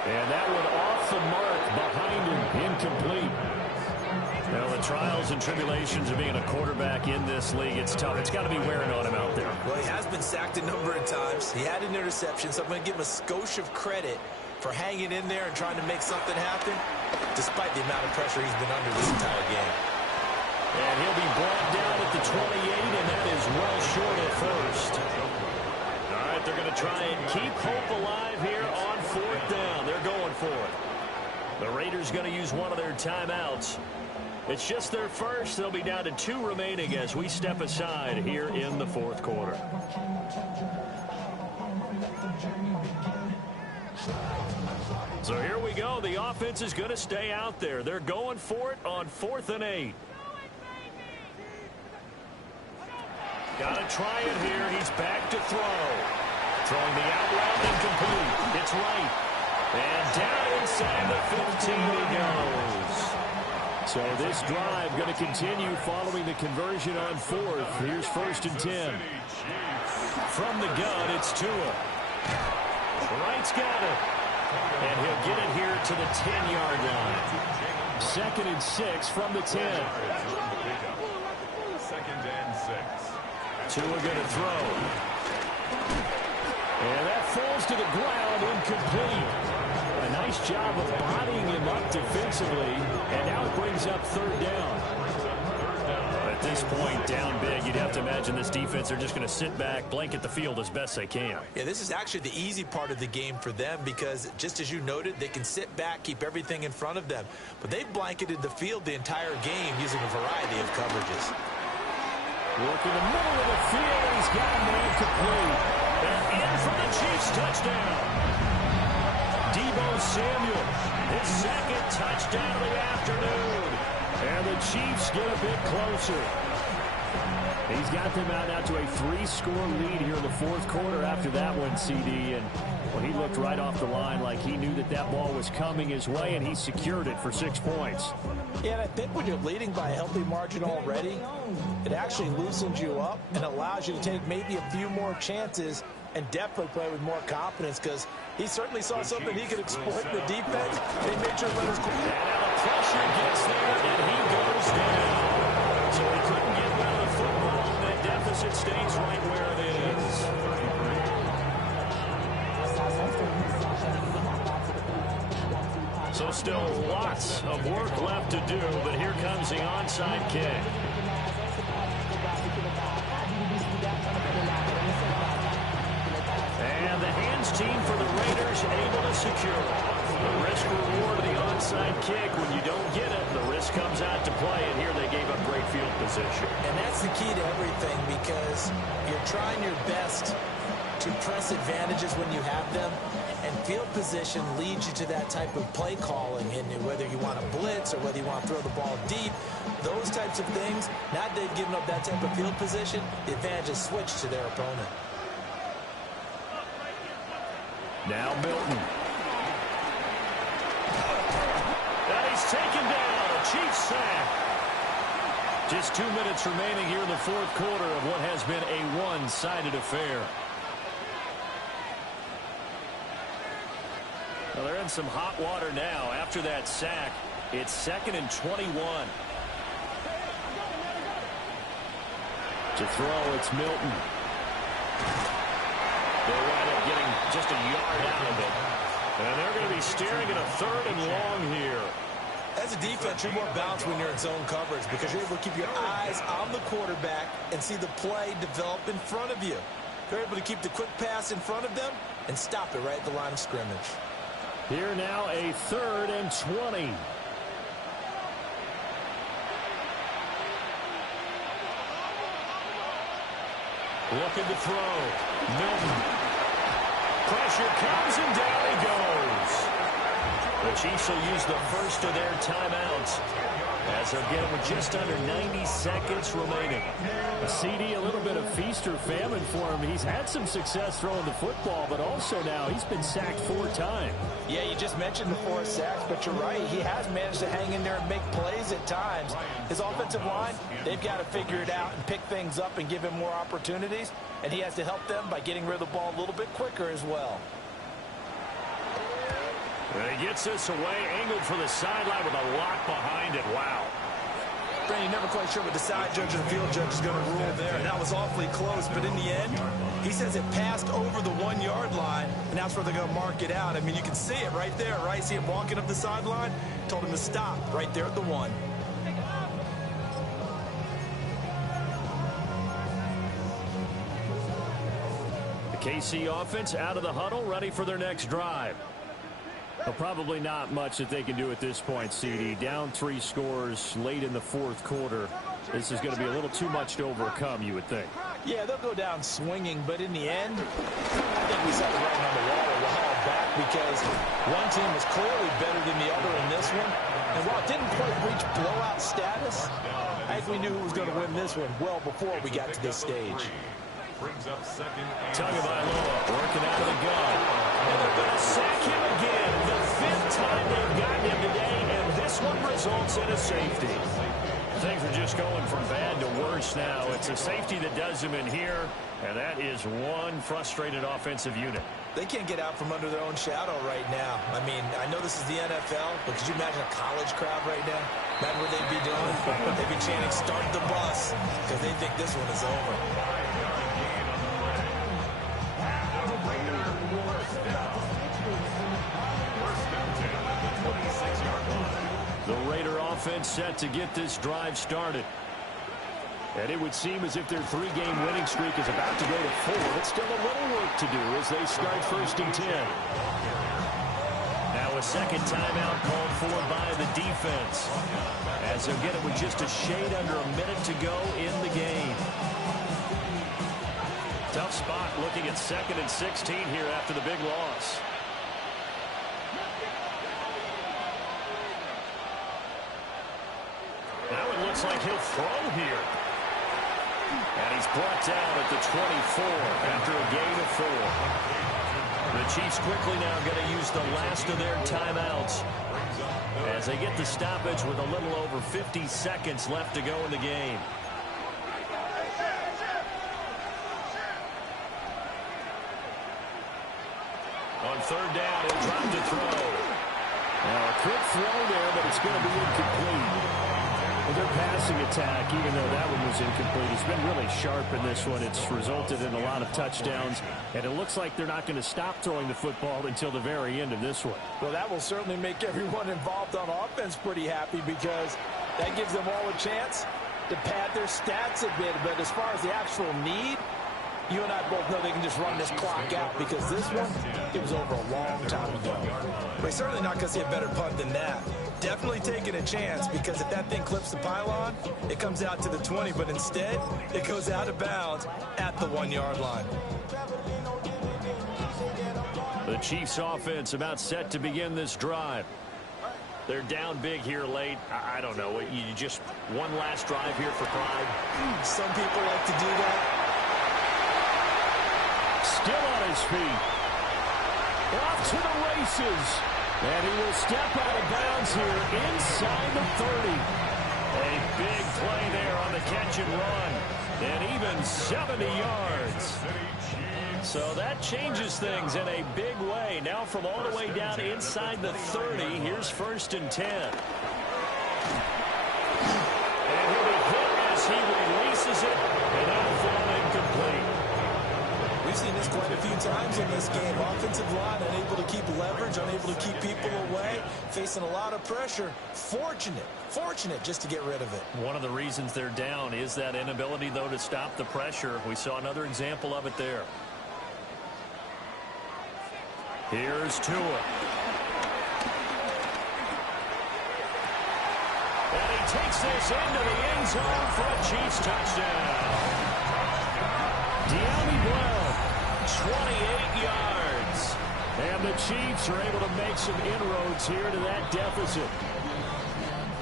And that one off the mark behind him, incomplete. Well, the trials and tribulations of being a quarterback in this league, it's tough. It's got to be wearing on him out there. Well, he has been sacked a number of times. He had an interception, so I'm going to give him a skosh of credit for hanging in there and trying to make something happen, despite the amount of pressure he's been under this entire game. And he'll be brought down at the 28, and that is well short of first. All right, they're going to try and keep hope alive here on fourth down. They're going for it. The Raiders going to use one of their timeouts. It's just their first. They'll be down to 2 remaining as we step aside here in the fourth quarter. So here we go. The offense is going to stay out there. They're going for it on 4th and 8. Got to try it here. He's back to throw. Throwing the out route incomplete. It's right. And down inside the 15 he goes. So this drive going to continue following the conversion on 4th. Here's 1st and 10. From the gun, it's Tua. Wright's got it. And he'll get it here to the 10-yard line. 2nd and 6 from the 10. 2nd and 6. Tua going to throw. And that falls to the ground, incomplete. A nice job of bodying him up defensively, and now it brings up third down. At this point, down big, you'd have to imagine this defense are just going to sit back, blanket the field as best they can. Yeah, this is actually the easy part of the game for them because, just as you noted, they can sit back, keep everything in front of them. But they've blanketed the field the entire game using a variety of coverages. Look in the middle of the field, and he's got a man complete. And in for the Chiefs touchdown. Deebo Samuel, his second touchdown of the afternoon. And the Chiefs get a bit closer. He's got them out now to a 3-score lead here in the fourth quarter after that one, CD. And well, he looked right off the line like he knew that that ball was coming his way, and he secured it for 6 points. Yeah, and I think when you're leading by a healthy margin already, it actually loosens you up and allows you to take maybe a few more chances and definitely play with more confidence because he certainly saw something he could exploit in the defense. They made sure to let his quarterback. And now the pressure gets there, and he goes down. So he couldn't get rid of the football, and that deficit stays right where it is. So still lots of work left to do, but here comes the onside kick. And the hands team for the Raiders able to secure it. The risk reward of the onside kick. When you don't get it, the risk comes out to play, and here they gave up great field position. And that's the key to everything because you're trying your best to press advantages when you have them, and field position leads you to that type of play calling, and whether you want to blitz or whether you want to throw the ball deep, those types of things, now they've given up that type of field position, the advantage is switched to their opponent. Now Milton. And he's taken down. A Chiefs sack. Just 2 minutes remaining here in the fourth quarter of what has been a one-sided affair. Well, they're in some hot water now. After that sack, it's 2nd and 21. To throw, it's Milton. They wind up getting just a yard out of it. And they're going to be staring at a 3rd and long here. As a defense, you're more balanced when you're in zone coverage because you're able to keep your eyes on the quarterback and see the play develop in front of you. You're able to keep the quick pass in front of them and stop it right at the line of scrimmage. Here now a 3rd and 20. Looking to throw. Milton. Pressure comes and down he goes. The Chiefs will use the first of their timeouts as they'll get it with just under 90 seconds remaining. A CD, a little bit of feast or famine for him. He's had some success throwing the football, but also now he's been sacked 4 times. Yeah, you just mentioned the 4 sacks, but you're right. He has managed to hang in there and make plays at times. His offensive line, they've got to figure it out and pick things up and give him more opportunities, and he has to help them by getting rid of the ball a little bit quicker as well. And he gets this away, angled for the sideline with a lock behind it. Wow. Brandon, you're never quite sure what the side judge and the field judge is going to rule there. And that was awfully close, but in the end, he says it passed over the 1-yard line, and that's where they're going to mark it out. I mean, you can see it right there, right? See him walking up the sideline? Told him to stop right there at the 1. The KC offense out of the huddle, ready for their next drive. Well, probably not much that they can do at this point, CD. Down 3 scores late in the fourth quarter. This is going to be a little too much to overcome, you would think. Yeah, they'll go down swinging, but in the end, I think we saw the writing on the wall to haul back because one team was clearly better than the other in this one. And while it didn't quite reach blowout status, I think we knew who was going to win this one well before we got to this stage. Tagovailoa working out of the gun. And they're going to sack him again. The 5th time they've gotten him today, and this one results in a safety. Things are just going from bad to worse now. It's a safety that does him in here, and that is one frustrated offensive unit. They can't get out from under their own shadow right now. I mean, I know this is the NFL, but could you imagine a college crowd right now? Imagine what they'd be doing. They'd be chanting, "Start the bus," because they think this one is over. offense set to get this drive started. And it would seem as if their 3-game winning streak is about to go to 4. But still a little work to do as they start 1st and 10. Now a second timeout called for by the defense, as they'll get it with just a shade under a minute to go in the game. Tough spot looking at 2nd and 16 here after the big loss. Now it looks like he'll throw here. And he's brought down at the 24 after a gain of 4. The Chiefs quickly now going to use the last of their timeouts as they get the stoppage with a little over 50 seconds left to go in the game. On 3rd down, he'll drop to throw. Now a quick throw there, but it's going to be incomplete. Well, their passing attack, even though that one was incomplete, has been really sharp in this one. It's resulted in a lot of touchdowns, and it looks like they're not going to stop throwing the football until the very end of this one. Well, that will certainly make everyone involved on offense pretty happy, because that gives them all a chance to pad their stats a bit. But as far as the actual need, you and I both know they can just run this clock out, because this one, it was over a long time ago. We're certainly not going to see a better punt than that. Definitely taking a chance, because if that thing clips the pylon, it comes out to the 20, but instead, it goes out of bounds at the 1-yard line. The Chiefs offense about set to begin this drive. They're down big here late. I don't know. You just one last drive here for pride. Some people like to do that. Still on his feet. Off to the races. And he will step out of bounds here inside the 30. A big play there on the catch and run. And even 70 yards. So that changes things in a big way. Now from all the way down inside the 30, here's 1st and 10. And he'll be hit as he releases it. And that'll fall incomplete. We've seen this quite a few times in this game. Offensive line unable to keep leverage, unable to keep people away, facing a lot of pressure. Fortunate just to get rid of it. One of the reasons they're down is that inability, though, to stop the pressure. We saw another example of it there. Here's Tua. And he takes this into the end zone for a Chiefs touchdown. De'Ami Brown, 28 yards. and the Chiefs are able to make some inroads here to that deficit.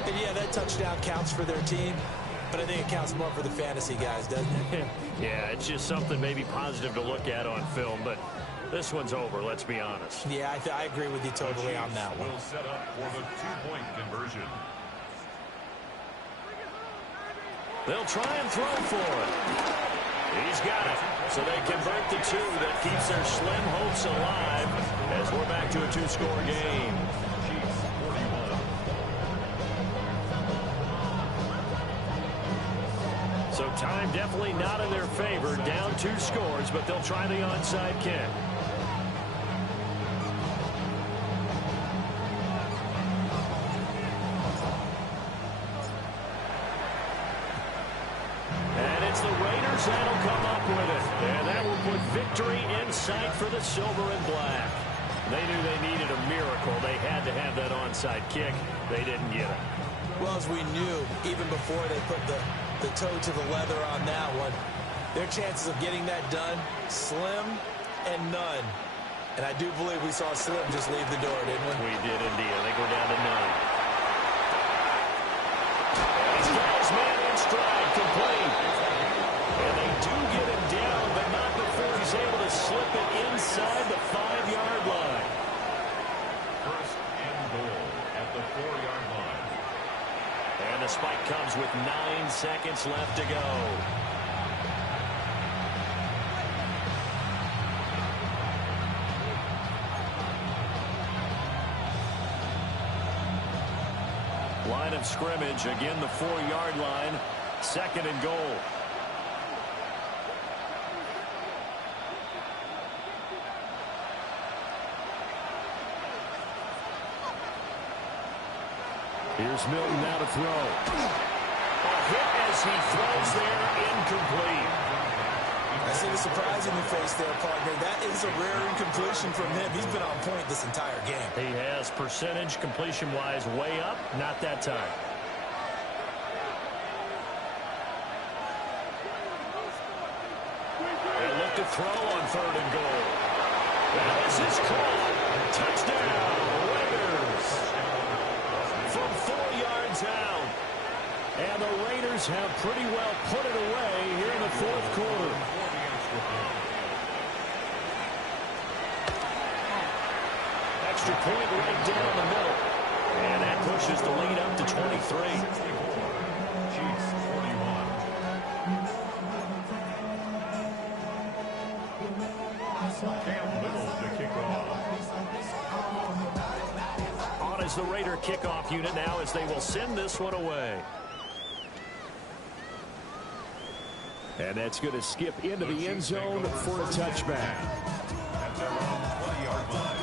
And yeah, that touchdown counts for their team, but I think it counts more for the fantasy guys, doesn't it? Yeah, it's just something maybe positive to look at on film, but this one's over, let's be honest. Yeah, I agree with you totally on that one. Will set up for the 2-point conversion. They'll try and throw for it. He's got it. So they convert the 2 that keeps their slim hopes alive as we're back to a 2-score game. Chiefs 41. So time definitely not in their favor. Down 2 scores, but they'll try the onside kick. And it's the Raiders that'll come up with it. And that will put victory in sight for the silver and black. They knew they needed a miracle. They had to have that onside kick. They didn't get it. Well, as we knew, even before they put the toe to the leather on that one, their chances of getting that done, slim and none. And I do believe we saw Slim just leave the door, didn't we? We did indeed. I think we're down to 9. And he's got his man in stride, complete. And they do get him down, but not before he's able to slip it inside the 5-yard line. First and goal at the 4-yard line. And the spike comes with 9 seconds left to go. Line of scrimmage, again the 4-yard line, 2nd and goal. Here's Milton now to throw. A hit as he throws there, incomplete. I see the surprise in your face there, partner. That is a rare incompletion from him. He's been on point this entire game. He has percentage completion-wise way up, not that time. They look to throw on 3rd and goal. This is caught. Touchdown, Raiders. From 4 yards out. And the Raiders have pretty well put it away here in the 4th quarter. Extra point right down the middle. And that pushes the lead up to 23. Chiefs 41. Cam Little to kick off. On is the Raider kickoff unit now as they will send this one away. And that's going to skip into the end zone for a touchback. At their own 20-yard line.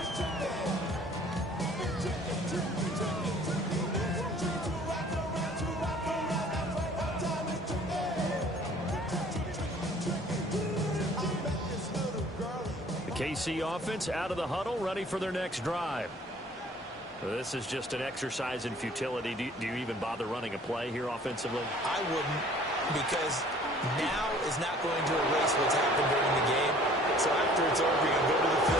The KC offense out of the huddle, ready for their next drive. This is just an exercise in futility. Do you even bother running a play here offensively? I wouldn't, because now is not going to erase what's happened during the game. So after it's over, you go to the field